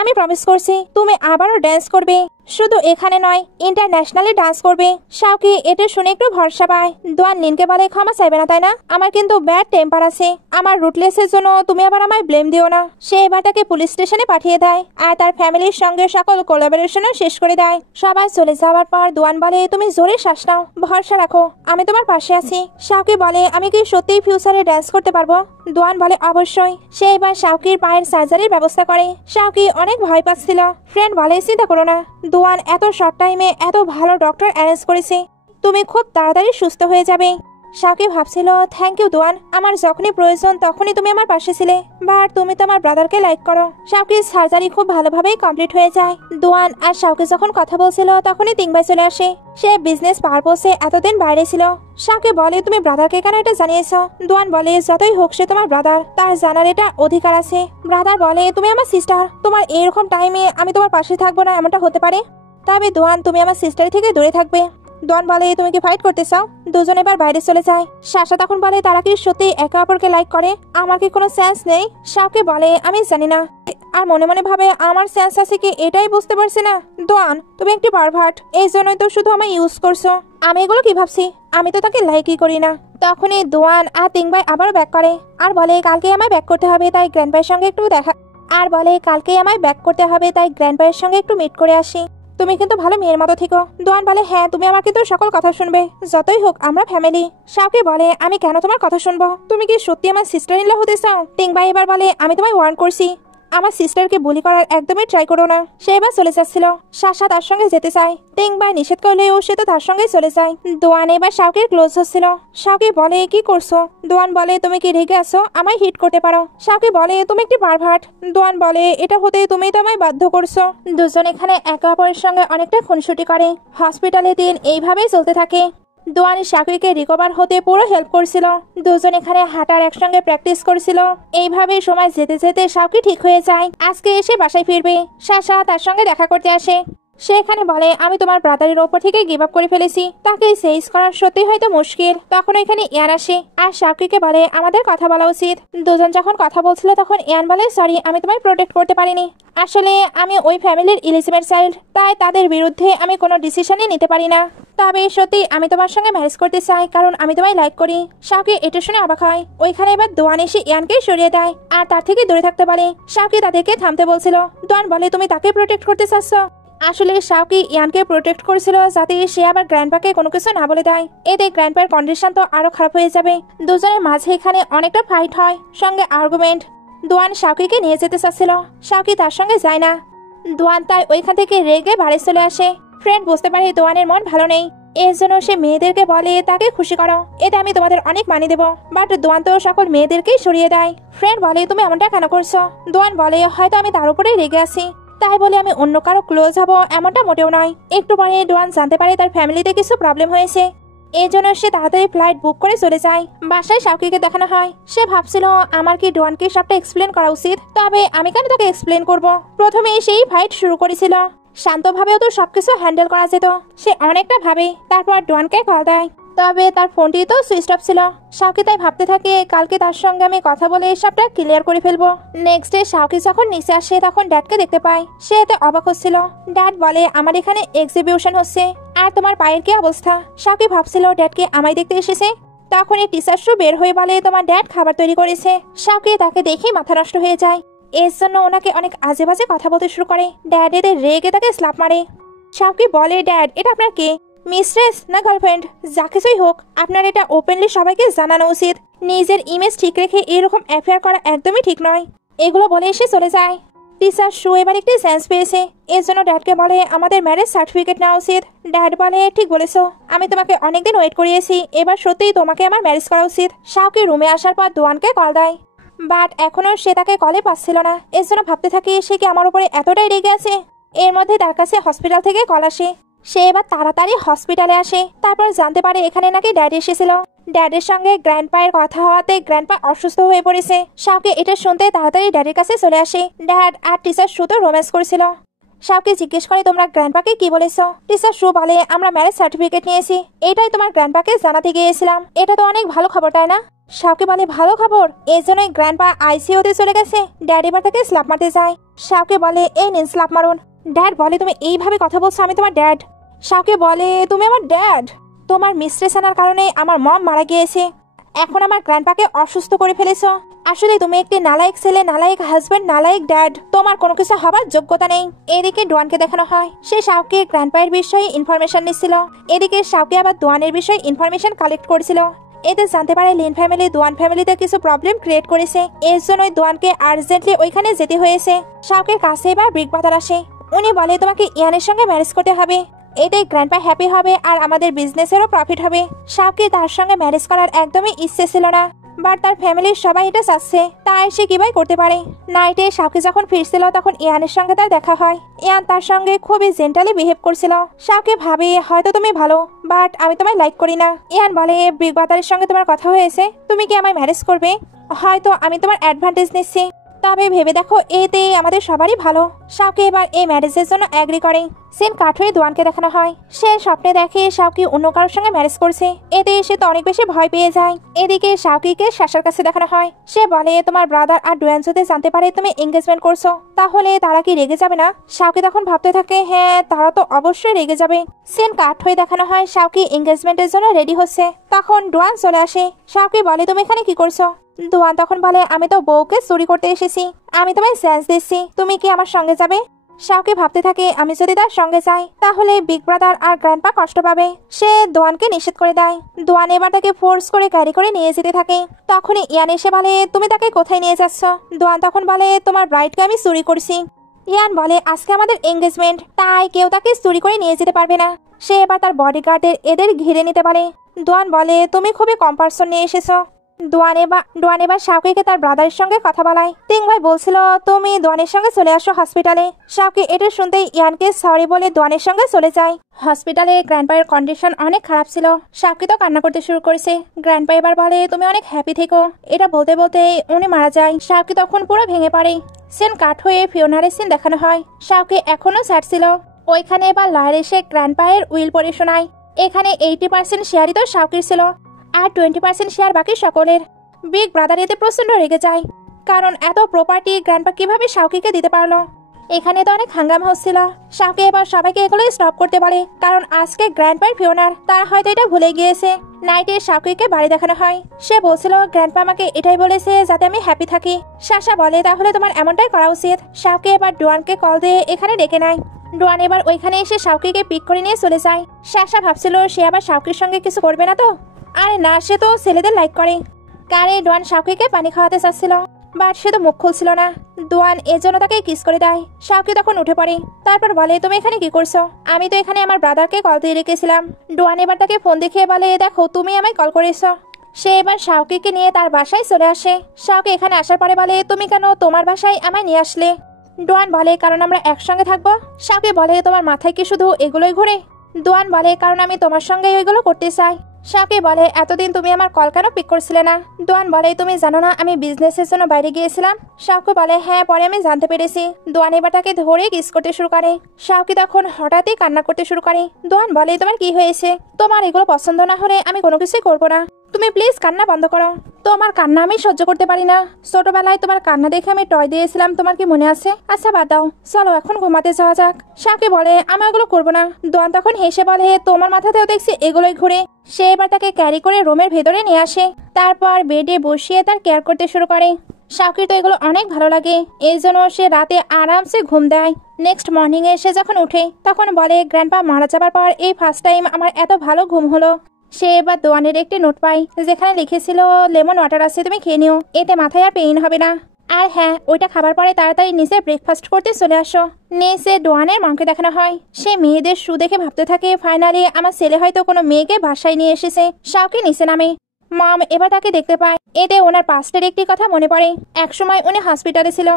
আমি প্রমিস করছি তুমি আবারও ডান্স করবে, শুধু এখানে নয় ইন্টারন্যাশনালি ডান্স করবে। শাওকি এটা শুনে একটু ভরসা পায়। দোয়ান লিনকে বলে ক্ষমা চাইবে না তাই না? আমার কিন্তু ব্যাড টেম্পার আছে, আমার রুটলেসের জন্য তুমি আবার আমায় ব্লেম দিও না। সে এবার তাকে পুলিশ স্টেশনে পাঠিয়ে দেয় আর তার ফ্যামিলির সঙ্গে সকল কোলাবোরেশনও শেষ করে দেয়। সবাই চলে যাওয়ার পর দোয়ান বলে তুমি জোরে শ্বাস নাও, ভরসা রাখো, আমি তোমার পাশে আছি। শাওকি বলে আমি কি সত্যিই ফিউচারে ডান্স করতে পারবো? দোয়ান বলে অবশ্যই। সে এবার শাওকির পায়ের সার্জারির ব্যবস্থা করে। শাওকি অনেক ভয় পাচ্ছিল। ফ্রেন্ড বলে চিন্তা করো না, দোয়ান এত শর্ট টাইমে এত ভালো ডক্টর অ্যারেঞ্জ করেছে, তুমি খুব তাড়াতাড়ি সুস্থ হয়ে যাবে। শাওকি ভাবছিল থ্যাংক ইউ দোয়ান, আমার যখনই প্রয়োজন তখনই তুমি আমার পাশে ছিলে, বাট তুমি তো আমার ব্রাদারকে লাইক করো। শাওকির সার্জারি খুব ভালোভাবেই কমপ্লিট হয়ে যায়। দোয়ান আর শাওকি যখন কথা বলছিল তখনই তিংবাই চলে আসে। সে বিজনেস পারপোসে এতদিন বাইরে ছিল। শাওকি বলে তুমি ব্রাদারকে কেন এটা জানিয়েছো? দোয়ান বলে যতই হোক সে তোমার ব্রাদার, তার জানার এটা অধিকার আছে। ব্রাদার বলে তুমি আমার সিস্টার, তোমার এরকম টাইমে আমি তোমার পাশে থাকবো না এমনটা হতে পারে? তবে দোয়ান তুমি আমার সিস্টার থেকে দূরে থাকবে। দোয়ান বলে তুমি কি ফাইট করতে চাও? দুজন এবার বাইরে চলে যায়। শাসা তখন বলে তারা কি সত্যি একে অপরকে লাইক করে? আমার কি কোনো সেন্স নেই? শাওকি বলে আমি জানি না, আর মনে মনে ভাবে আমার সেন্স আছে কি এটাই বুঝতে পারছি না। দোয়ান তুমি একটি পারভার্ট, এই জন্যই তো শুধু আমায় ইউজ করছো। আমি এগুলো কি ভাবছি? আমি তো তাকে লাইকই করি না। তখনই দোয়ান আর তিংবাই আবার ব্যাক করে আর বলে কালকে আমায় ব্যাক করতে হবে, তাই গ্র্যান্ডপায়ের সঙ্গে একটু দেখা গ্র্যান্ডপায়ের সঙ্গে একটু মিট করে আসি। তুমি কিন্তু ভালো মেয়ের মতো থেকো। দোয়ান বলে হ্যাঁ তুমি আমার কিন্তু সকল কথা শুনবে, যতই হোক আমরা ফ্যামিলি। শাওকি বলে আমি কেন তোমার কথা শুনবো? তুমি কি সত্যি আমার সিস্টার ইন ল হতে চাও? তিংবাই এবার বলে আমি তোমায় ওয়ার্ন করছি, আমার সিস্টারকে বুলি করার একদমই ট্রাই করো না। সে এবার চলে যাচ্ছিল। শাসা তার সঙ্গে যেতে চায়, তিংবাই নিষেধ করলেও সে তো তার সঙ্গে চলে যায়। দোয়ান এবার শাওকির ক্লোজ হচ্ছিল। শাওকি বলে কি করছো? দোয়ান বলে তুমি কি রেগে আছো? আমায় হিট করতে পারো। শাওকি বলে তুমি একটি পারভার্ট। দোয়ান বলে এটা হতে তুমি তো আমায় বাধ্য করছো। দুজন এখানে একে অপরের সঙ্গে অনেকটা খুনসুটি করে। হসপিটালে দিন এইভাবেই চলতে থাকে। দোয়ান শাওকিকে রিকভার হতে পুরো হেল্প করছিল। দুজন এখানে হাঁটার একসঙ্গে প্র্যাকটিস করছিল। এইভাবে সময় যেতে যেতে শাওকি ঠিক হয়ে যায়। আজকে এসে বাসায় ফিরবে। শাসা তার সঙ্গে দেখা করতে আসে। সে এখানে বলে আমি তোমার ব্রাদারের ওপর থেকে গিভ আপ করে ফেলেছি, তাকে সেইজ করা সত্যি হয়তো মুশকিল। তখন এখানে ইয়ান আসে আর শাকিকে বলে আমাদের কথা বলা উচিত। দুজন যখন কথা বলছিল তখন ইয়ান বলে সরি, আমি তোমায় প্রোটেক্ট করতে পারিনি। আসলে আমি ওই ফ্যামিলির ইলিজিবল চাইল্ড, তাই তাদের বিরুদ্ধে আমি কোনো ডিসিশনই নিতে পারি না। তবে সত্যি আমি তোমার সঙ্গে ম্যারেজ করতে চাই, কারণ আমি তোমায় লাইক করি। শাকি এটা শুনে অবাক হয়। ওইখানে এবার দোয়ান এসে ইয়ানকে সরিয়ে দেয় আর তার থেকে দূরে থাকতে বলে। শাকি তাদেরকে থামতে বলছিল। দোয়ান বলে তুমি তাকে প্রোটেক্ট করতে চাচ্ছ? আসলে শাকি ইয়ানকে প্রোটেক্ট করেছিল যাতে সে আবার গ্র্যান্ডপাকে কোনো কিছু না বলে দেয়। এতে গ্র্যান্ডপার কন্ডিশন তো আরো খারাপ হয়ে যাবে। দুজনের মাঝে এখানে অনেকটা ফাইট হয়, সঙ্গে আর্গুমেন্ট। দোয়ান শাকিকে নিয়ে যেতে চাচ্ছিল, শাকি তার সঙ্গে যায় না। দোয়ান তাই ওইখান থেকে রেগে বাড়ি চলে আসে। ফ্রেন্ড বুঝতে পারে দোয়ানের মন ভালো নেই, এর জন্য সে মেয়েদেরকে বলে তাকে খুশি করো, এতে আমি তোমাদের অনেক মানি দেবো। বাট দোয়ান তো সকল মেয়েদেরকেই সরিয়ে দেয়। ফ্রেন্ড বলে তুমি এমনটা কেন করছো? দোয়ান বলে হয়তো আমি তার উপরে রেগে আছি, তাই বলে আমি অন্য কারো ক্লোজ হব এমনটা মোটেও নয়। একটু পরে দোয়ান জানতে পারে তার ফ্যামিলিতে কিছু প্রবলেম হয়েছে, এই জন্য সে তাড়াতাড়ি ফ্লাইট বুক করে চলে যায়। বাসায় শাকিকে দেখানো হয়। সে ভাবছিল আমার কি ডোয়ানকে সবটা এক্সপ্লেন করা উচিত, তবে আমি কেন তাকে এক্সপ্লেন করব? প্রথমে সেই ফাইট শুরু করেছিল, শান্তভাবেও তো সবকিছু হ্যান্ডেল করা যেত। সে অনেকটা ভাবে, তারপর ডোয়ানকে কল দেয়, তবে তার ফোনটি তো সুইচ অফ ছিল। শাওকি তাই ভাবতে থাকে কালকে তার সঙ্গে আমি কথা বলে সবটা ক্লিয়ার করে ফেলবো। নেক্সট ডে শাওকি যখন নিচে আসে তখন ড্যাডকে দেখতে পায়। সে এতে অবাক হচ্ছিল। ড্যাড বলে আমার এখানে এক্সিবিশন হচ্ছে, আর তোমার পায়ের কি অবস্থা? শাওকি ভাবছিল ড্যাডকে আমায় দেখতে এসেছে। তখন এই টিচার শু বের হয়ে বলে তোমার ড্যাড খাবার তৈরি করেছে। শাওকি তাকে দেখে মাথা নষ্ট হয়ে যায়, এর জন্য ওনাকে অনেক আজে বাজে কথা বলতে শুরু করে। ড্যাড এতে রেগে তাকে স্ল্যাপ মারে। শাওকি বলে ড্যাড এটা আপনার কে, মিস্ট্রেস না গার্লফ্রেন্ড? যা কিছুই হোক আপনার এটা ওপেনলি সবাইকে জানানো উচিত। নিজের ইমেজ ঠিক রেখে এরকম অ্যাফেয়ার করা একদমই ঠিক নয়। এগুলো বলে এসে চলে যায়। টিচার শু এবার একটি সেন্স পেয়েছে, এর জন্য ড্যাডকে বলে আমাদের ম্যারেজ সার্টিফিকেট নেওয়া উচিত। ড্যাড বলে ঠিক বলেছো, আমি তোমাকে অনেকদিন ওয়েট করিয়েছি, এবার সত্যিই তোমাকে আমার ম্যারেজ করা উচিত। শাওকি রুমে আসার পর দোয়ানকে কল দেয়, বাট এখনো সে তাকে কলে পাচ্ছিল না। এর জন্য ভাবতে থাকি সে কি আমার উপরে এতটাই রেগে আছে। এর মধ্যে তার কাছে হসপিটাল থেকে কল আসে। সে এবার তাড়াতাড়ি হসপিটালে আসে। তারপর জানতে পারে এখানে নাকি ড্যাড এসেছিল। ড্যাডের সঙ্গে গ্র্যান্ডপায়ের কথা হওয়াতে গ্র্যান্ডপা অসুস্থ হয়ে পড়েছে। শাওকি এটা শুনতে তাড়াতাড়ি ড্যাডের কাছে চলে আসে। ড্যাড আর টিচার শু তো রোম্যান্স করেছিল। শাওকি জিজ্ঞেস করে তোমরা গ্র্যান্ডপাকে কি বলেছো? টিচার শু বলে আমরা ম্যারেজ সার্টিফিকেট নিয়েছি, এটাই তোমার গ্র্যান্ডপাকে জানাতে গিয়েছিলাম। এটা তো অনেক ভালো খবর তাই না? শাওকি বলে ভালো খবর, এই জন্যই গ্র্যান্ডপা আইসিইউতে চলে গেছে। ড্যাড এবার তাকে স্ল্যাপ মারতে যায়। শাওকি বলে এই নিন স্ল্যাপ মারুন। ড্যাড বলে তুমি এইভাবে কথা বলছো, আমি তোমার ড্যাড। শাওকি বলে তুমি আমার ড্যাড, তোমার মিস্ট্রেস আনার কারণে আমার মম মারা গিয়েছে, এখন আমার গ্র্যান্ডপাকে অসুস্থ করে ফেলেছো। আসলে তুমি একটি নালায়ক ছেলে, নালায়ক হাজবেন্ড, নালায়ক ড্যাড, তোমার কোনো কিছু হবার যোগ্যতা নেই। এদিকে ডোয়ানকে দেখানো হয়, সে শাওকির গ্র্যান্ডপায়ের বিষয়ে ইনফরমেশন নিচ্ছিল। এদিকে শাওকি আবার দোয়ানের বিষয়ে ইনফরমেশন কালেক্ট করেছিল। এতে জানতে পারে লিন ফ্যামিলি দোয়ান ফ্যামিলিতে কিছু প্রবলেম ক্রিয়েট করেছে, এর জন্যই দোয়ানকে আর্জেন্টলি ওইখানে যেতে হয়েছে। শাওকির কাছে এবার বিগ ব্রাদার আসে। উনি বলে তোমাকে ইয়ানের সঙ্গে ম্যারেজ করতে হবে, এতেই গ্র্যান্ডপা হ্যাপি হবে আর আমাদের বিজনেসেরও প্রফিট হবে। শাওকি তার সঙ্গে ম্যারেজ করার একদমই ইচ্ছে ছিল না, বাট তার ফ্যামিলির সবাই এটা চাচ্ছে, তাই সে কিভাবে করতে পারে। নাইটে শাওকি যখন ফিরছিল তখন ইয়ানের সঙ্গে তার দেখা হয়। ইয়ান তার সঙ্গে খুবই জেন্টালি বিহেভ করছিল। শাওকি ভাবে হয়তো তুমি ভালো, বাট আমি তোমায় লাইক করি না। ইয়ান বলে বিগ ব্রাদারের সঙ্গে তোমার কথা হয়েছে, তুমি কি আমায় ম্যারেজ করবে? হয়তো আমি তোমার অ্যাডভান্টেজ নিচ্ছি, তবে ভেবে দেখো এতে আমাদের সবারই ভালো। শাওকি এবার এই ম্যারেজের জন্য এগ্রি করে। সিন কাট হয়ে দোয়ানকে দেখানো হয়। সে স্বপ্নে দেখে শাওকি অন্য কারোর সঙ্গে ম্যারেজ করছে, এতে সে তো অনেক বেশি ভয় পেয়ে যায়। এদিকে শাওকিকে শাসার কাছে দেখানো হয়। সে বলে তোমার ব্রাদার আর ডোয়ান যদি জানতে পারে তুমি এঙ্গেজমেন্ট করছো তাহলে তারা কি রেগে যাবে না? শাওকি তখন ভাবতে থাকে হ্যাঁ তারা তো অবশ্যই রেগে যাবে। সিন কাট হয়ে দেখানো হয় শাওকি এঙ্গেজমেন্টের জন্য রেডি হচ্ছে। তখন ডোয়ান চলে আসে। শাওকি বলে তুমি এখানে কি করছো? দোয়ান তখন বলে আমি তো বউকে চুরি করতে এসেছি, আমি তোমায় চান্স দিচ্ছি, তুমি কি আমার সঙ্গে যাবে? শাওকি ভাবতে থাকে আমি যদি তার সঙ্গে যাই তাহলে বিগ ব্রাদার আর গ্র্যান্ডপা কষ্ট পাবে। সে দোয়ানকে নিষেধ করে দেয়। দোয়ান এবার তাকে ফোর্স করে গাড়ি করে নিয়ে যেতে থাকে। তখনই ইয়ান এসে বলে তুমি তাকে কোথায় নিয়ে যাচ্ছ? দোয়ান তখন বলে তোমার ব্রাইডকে আমি চুরি করছি। ইয়ান বলে আজকে আমাদের এঙ্গেজমেন্ট, তাই কেউ তাকে চুরি করে নিয়ে যেতে পারবে না। সে এবার তার বডিগার্ডের এদের ঘিরে নিতে পারে। দোয়ান বলে তুমি খুবই কম পার্সন নিয়ে এসেছো। দোয়ান এবার শাওকিকে তার ব্রাদারের সঙ্গে কথা বলায়। তিং ভাই বলছিল তুমি দোয়ানের সঙ্গে চলে আসো হসপিটালে। শাওকি এটা শুনতেই ইয়ানকে সরি বলে দোয়ানের সঙ্গে চলে যায়। হসপিটালে গ্র্যান্ডপায়ের কন্ডিশন অনেক খারাপ ছিল। শাওকি তো কান্না করতে শুরু করেছে। গ্র্যান্ডপা এবার বলে তুমি অনেক হ্যাপি থেকো, এটা বলতে বলতে উনি মারা যায়। শাওকি তখন পুরো ভেঙে পড়ে। সিন কাট হয়ে ফিওনারের সিন দেখানো হয়। শাওকি এখনো স্যাড ছিল। ওইখানে এবার লয়ার এসে গ্র্যান্ডপায়ের উইল পড়ে শোনায়। এখানে 80% শেয়ারই তো শাওকির ছিল, আর 20% শেয়ার বাকি সকলের। বিগ ব্রাদার এতে প্রচন্ড রেগে যায়, কারণ এত প্রপার্টি গ্র্যান্ডপা কিভাবে শাওকিকে দিতে পারলো। এখানে তো অনেক হাঙ্গামা হচ্ছিল। শাওকি এবার সবাইকে এগুলো স্টপ করতে বলে, কারণ আজকে গ্র্যান্ডপার ফিওনার, তারা হয়তো এটা ভুলে গিয়েছে। নাইটে শাওকিকে বাড়ি দেখানো হয়। সে বলছিল গ্র্যান্ডপা আমাকে এটাই বলেছে যাতে আমি হ্যাপি থাকি। সাশা বলে তাহলে তোমার এমনটাই করা উচিত। শাওকি এবার ডুয়ানকে কল দিয়ে এখানে ডেকে নেয়। ডুয়ান এবার ওইখানে এসে শাওকিকে পিক করে নিয়ে চলে যায়। সাশা ভাবছিল সে আবার শাওকির সঙ্গে কিছু করবে না তো। আরে না, সে তো ছেলেদের লাইক করে। কারে ডুয়ান শাওকিকে পানি খাওয়াতে চাচ্ছিল, বাট সে তো মুখ খুলছিল না। ডুয়ান এজন্য তাকে কিস করে দেয়। শাওকি তখন উঠে পড়ে, তারপর বলে তুমি এখানে কি করছো? আমি তো এখানে আমার ব্রাদারকে কল দিয়ে রেখেছিলাম। ডুয়ান এবার তাকে ফোন দেখিয়ে বলে দেখো তুমি আমায় কল করেছো। সে এবার শাওকিকে নিয়ে তার বাসায় চলে আসে। শাওকি এখানে আসার পরে বলে তুমি কেন তোমার বাসায় আমায় নিয়ে আসলে? ডুয়ান বলে কারণ আমরা একসঙ্গে থাকবো। শাওকি বলে তোমার মাথায় কি শুধু এগুলোই ঘুরে? ডুয়ান বলে কারণ আমি তোমার সঙ্গে ওইগুলো করতে চাই। শাওকি বলে এতদিন তুমি আমার কল কেন পিক করছিলে না? ডুয়ান বলে তুমি জানো না আমি বিজনেসের জন্য বাইরে গিয়েছিলাম। শাওকি বলে হ্যাঁ, পরে আমি জানতে পেরেছি। ডুয়ান এবার তাকে ধরে কিস করতে শুরু করে। শাওকি তখন হঠাৎই কান্না করতে শুরু করে। ডুয়ান বলে তোমার কি হয়েছে? তোমার এগুলো পছন্দ না হলে আমি কোনো কিছুই করবো না। তুমি প্লিজ কান্না বন্ধ করো। তোমার কান্না আমি সহ্য করতে পারি না। ছোটবেলায় তোমার কান্না দেখে আমি টয় দিয়েছিলাম, তোমার কি মনে আছে? আচ্ছা বাদ দাও, চলো এখন ঘুমাতে যাওয়া যাক। শাওকি বলে আমি এগুলো করবো না। ডুয়ান তখন হেসে বলে তোমার মাথাতেও দেখছি এগুলোই ঘুরে। সে এবার তাকে ক্যারি করে রুমের ভেতরে নিয়ে আসে, তারপর বেডে বসিয়ে তার কেয়ার করতে শুরু করে। শাওকির তো এগুলো অনেক ভালো লাগে, এই জন্য সে রাতে আরামসে ঘুম দেয়। নেক্সট মর্নিং এ সে যখন উঠে তখন বলে গ্র্যান্ডপা মারা যাবার পর এই ফার্স্ট টাইম আমার এত ভালো ঘুম হলো। সে এবার দোয়ানের একটি নোট পায় যেখানে লিখেছিল লেমন ওয়াটার আছে, তুমি খেয়ে নিও, এতে মাথায় আর পেইন হবে না। আর হ্যাঁ, ওইটা খাবার পরে তাড়াতাড়ি নিচে ব্রেকফাস্ট করতে চলে আসো। নিচে ডোয়ানের মাকে দেখানো হয়। সে মেয়েদের শু দেখে ভাবতে থাকে ফাইনালি আমার ছেলে হয়তো কোনো মেয়েকে বাসায় নিয়ে এসেছে। শাওকি নিচে নামে। মম এবার তাকে দেখতে পায়। এতে ওনার পাস্টের একটি কথা মনে পড়ে। একসময় উনি হসপিটালে ছিল,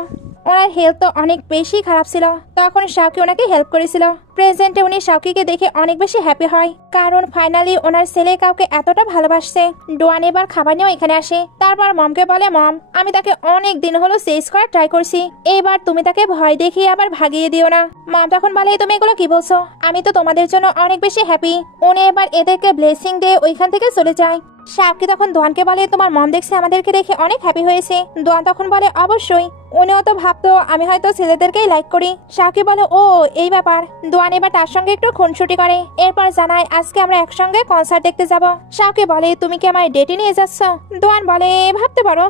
ওনার হেলথ তো অনেক বেশি খারাপ ছিল, তখন শাওকি ওনাকে হেল্প করেছিল। প্রেজেন্টে উনি শাওকিকে দেখে অনেক বেশি হ্যাপি হয়, কারণ ফাইনালি ওনার ছেলে কাউকে এতটা ভালোবাসছে। ডোয়ান এবার খাবার নিয়েও এখানে আসে। তারপর মমকে বলে মম আমি তাকে অনেক দিন হলো চেজ করার ট্রাই করছি, এইবার তুমি তাকে ভয় দেখিয়ে আবার ভাগিয়ে দিও না। মম তখন বলে তুমি এগুলো কি বলছো? আমি তো তোমাদের জন্য অনেক বেশি হ্যাপি। উনি এবার এদেরকে ব্লেসিং দিয়ে ওইখান থেকে চলে যায়। শাওকি তখন দোয়ানকে বলে তোমার মম দেখছে আমাদেরকে দেখে অনেক হ্যাপি হয়েছে। দোয়ান তখন বলে অবশ্যই, উনিও তো ভাবতো আমি হয়তো ছেলেদেরকেই লাইক করি। শাওকি বলে ও এই ব্যাপার। দোয়ান এবার তার সঙ্গে একটু খুনসুটি করে, এরপর জানায় আজকে আমরা একসঙ্গে কনসার্ট দেখতে যাব। শাওকি বলে তুমি কি আমায় ডেটে নিয়ে যাচ্ছ? দোয়ান বলে ভাবতে পারো।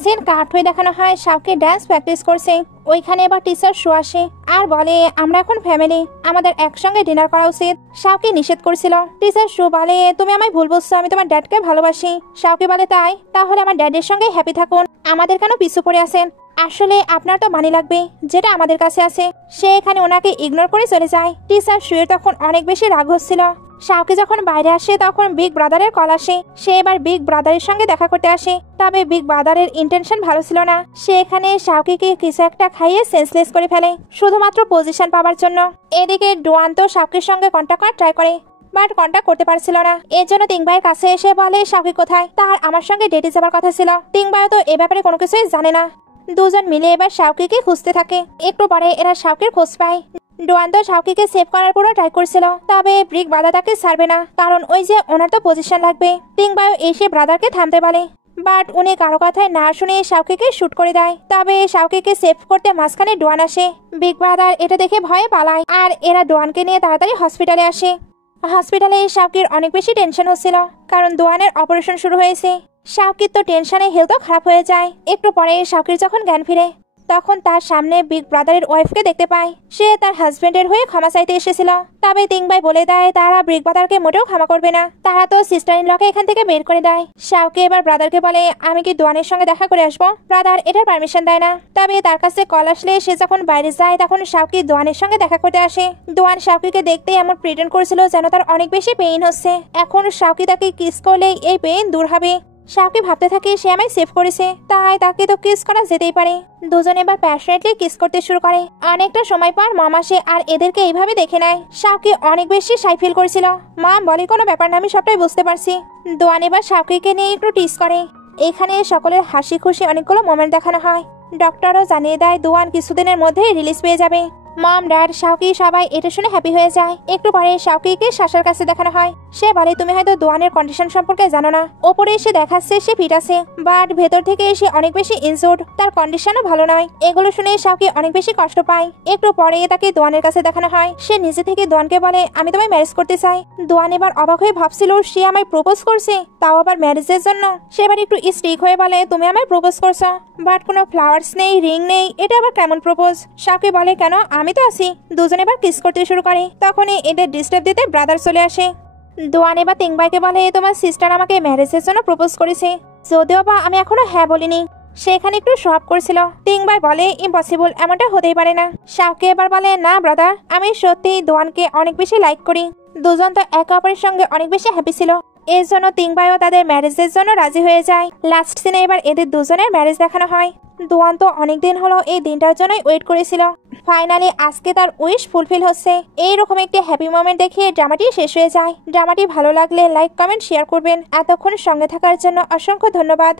সিন কাট হয়ে দেখানো হয় শাওকি ডান্স প্র্যাকটিস করছে। ওইখানে এবার টিচার শো আসে আর বলে আমরা এখন ফ্যামিলি, আমাদের একসঙ্গে ডিনার করা উচিত। শাওকি নিষেধ করছিল। টিচার শো বলে তুমি আমায় ভুল বুঝছো, আমি তোমার ড্যাডকে ভালোবাসি। শাওকি বলে তাই? তাহলে আমার ড্যাডের সঙ্গে হ্যাপি থাকুন, আমাদের কেন পিছু পড়ে আছেন? আসলে আপনার তো মানি লাগবে যেটা আমাদের কাছে আছে। সে এখানে ওনাকে ইগনোর করে চলে যায়। টিচার শুয়ে তখন অনেক বেশি রাগ হচ্ছিল। শাওকি যখন বাইরে আসে তখন বিগ ব্রাদারের কল আসে। সে এবার বিগ ব্রাদারের সঙ্গে দেখা করতে আসে, তবে বিগ ব্রাদারের ইন্টেনশন ভালো ছিল না। সে এখানে শাওকিকে কিছু একটা খাইয়ে সেন্সলেস করে ফেলে শুধুমাত্র পজিশন পাওয়ার জন্য। এদিকে ডোয়ান তো শাওকির সঙ্গে কন্ট্যাক্ট করার ট্রাই করে, বাট কন্ট্যাক্ট করতে পারছিল না। এর জন্য তিংবাইয়ের কাছে এসে বলে শাওকি কোথায়, তার আমার সঙ্গে ডেটে যাবার কথা ছিল। তিংবাই তো এ ব্যাপারে কোনো কিছুই জানে না। দুজন মিলে এবার শাওকিকে খুঁজতে থাকে। একটু পরে এরা শাওকির খোঁজ পায়। ডোয়ান তো শাওকিকে সেভ করার পুরো ট্রাই করছিল, তবে ব্রিক ব্রাদারটাকে ছাড়বে না, কারণ ওই যে ওনার তো পজিশন লাগবে। তিংবাইও এসে ব্রাদারকে থামতে বলে, বাট উনি কারো কথায় না শুনে শাওকিকে শুট করে দেয়। তবে শাওকিকে সেভ করতে মাঝখানে ডোয়ান আসে। বিগ ব্রাদার এটা দেখে ভয়ে পালায়, আর এরা ডোয়ানকে নিয়ে তাড়াতাড়ি হসপিটালে আসে। হসপিটালে শাওকির অনেক বেশি টেনশন হচ্ছিল, কারণ ডোয়ানের অপারেশন শুরু হয়েছে। শাওকির তো টেনশনে হেলথও খারাপ হয়ে যায়। একটু পরে শাওকির যখন জ্ঞান ফিরে তখন তার সামনে বিগ ব্রাদারের ওয়াইফকে দেখতে পায়। সে তার হাজবেন্ডের হয়ে ক্ষমা চাইতে এসেছিল, তবে তিংবাই বলে দেয় তারা বিগ ব্রাদারকে মোটেও ক্ষমা করবে না। তারা তো সিস্টার ইন লকে এখান থেকে বের করে দেয়। শাওকি এবার ব্রাদারকে বলে আমি কি ডোয়ানের সঙ্গে দেখা করে আসবো? ব্রাদার এটার পারমিশন দেয় না, তবে তার কাছে কল আসলে সে যখন বাইরে যায় তখন শাওকি ডোয়ানের সঙ্গে দেখা করতে আসে। ডোয়ান শাওকিকে দেখতে এমন প্রিটেন্ড করেছিল যেন তার অনেক বেশি পেইন হচ্ছে। এখন শাওকি তাকে কিস করলে এই পেইন দূর হবে। শাওকি ভাবতে থাকে সে আমায় সেভ করেছে, তাই তাকে তো কিস করা যেতেই পারে। দুজনে এবার প্যাশনেটলি কিস করতে শুরু করে। অনেকটা সময় পর মম আসে আর এদেরকে এইভাবে দেখে নেয়। শাওকি অনেক বেশি শাই ফিল করেছিল। মম বলে কোনো ব্যাপার না, আমি সবটাই বুঝতে পারছি। দোয়ান এবার শাওকিকে নিয়ে একটু টিস করে। এখানে সকলের হাসি খুশি অনেকগুলো মোমেন্ট দেখানো হয়। ডক্টরও জানিয়ে দেয় দোয়ান কিছুদিনের মধ্যে রিলিজ পেয়ে যাবে। মম, ড্যাড, শাওকি সবাই এটা শুনে হ্যাপি হয়ে যায়। একটু পরে শাওকিকে সাশার কাছে দেখানো হয়। সে বলে, তুমি হয়তো দোয়ানের কন্ডিশন সম্পর্কে জানো না। ওপরে এসে দেখাচ্ছে সে ফিট আছে, বাট ভেতর থেকে এসে অনেক বেশি ইনজুর্ড, তার কন্ডিশনও ভালো নয়। এগুলো শুনে শাওকি অনেক বেশি কষ্ট পায়। একটু পরে তাকে দোয়ানের কাছে দেখানো হয়। সে নিজে থেকে দোয়ানকে বলে, আমি তোমায় ম্যারেজ করতে চাই। দোয়ান এবার অবাক হয়ে ভাবছিল সে আমায় প্রপোজ করছে, তাও আবার ম্যারেজের জন্য। সে এবার একটু স্ট্রিক হয়ে বলে, তুমি আমায় প্রপোজ করছো, বাট কোনো ফ্লাওয়ার্স নেই, রিং নেই, এটা আবার কেমন প্রপোজ? শাওকি বলে, কেন, আমি তো আছি। দুজনে এবার কিস করতে শুরু করে। তখনই এদের ডিস্টার্ব দিতে ব্রাদার চলে আসে। দোয়ান এবার তিংবাইকে বলে, তোমার সিস্টার আমাকে ম্যারেজের জন্য প্রপোজ করেছে, যদিও বা আমি এখনো হ্যাঁ বলিনি। সেখানে একটু শপ করছিল। তিংবাই বলে, ইম্পসিবল, এমনটা হতেই পারে না। শাওকি এবার বলে, না ব্রাদার, আমি সত্যিই দোয়ানকে অনেক বেশি লাইক করি। দুজন তো একে অপরের সঙ্গে অনেক বেশি হ্যাপি ছিল। এর জন্য তিংবাইও তাদের ম্যারেজের জন্য রাজি হয়ে যায়। লাস্ট সিনে এবার এদের দুজনের ম্যারেজ দেখানো হয়। দোয়ান তো অনেকদিন হলো এই দিনটার জন্যই ওয়েট করেছিল। ফাইনালি আজকে তার উইশ ফুলফিল হচ্ছে। এইরকম একটি হ্যাপি মোমেন্ট দেখিয়ে ড্রামাটি শেষ হয়ে যায়। ড্রামাটি ভালো লাগলে লাইক, কমেন্ট, শেয়ার করবেন। এতক্ষণ সঙ্গে থাকার জন্য অসংখ্য ধন্যবাদ।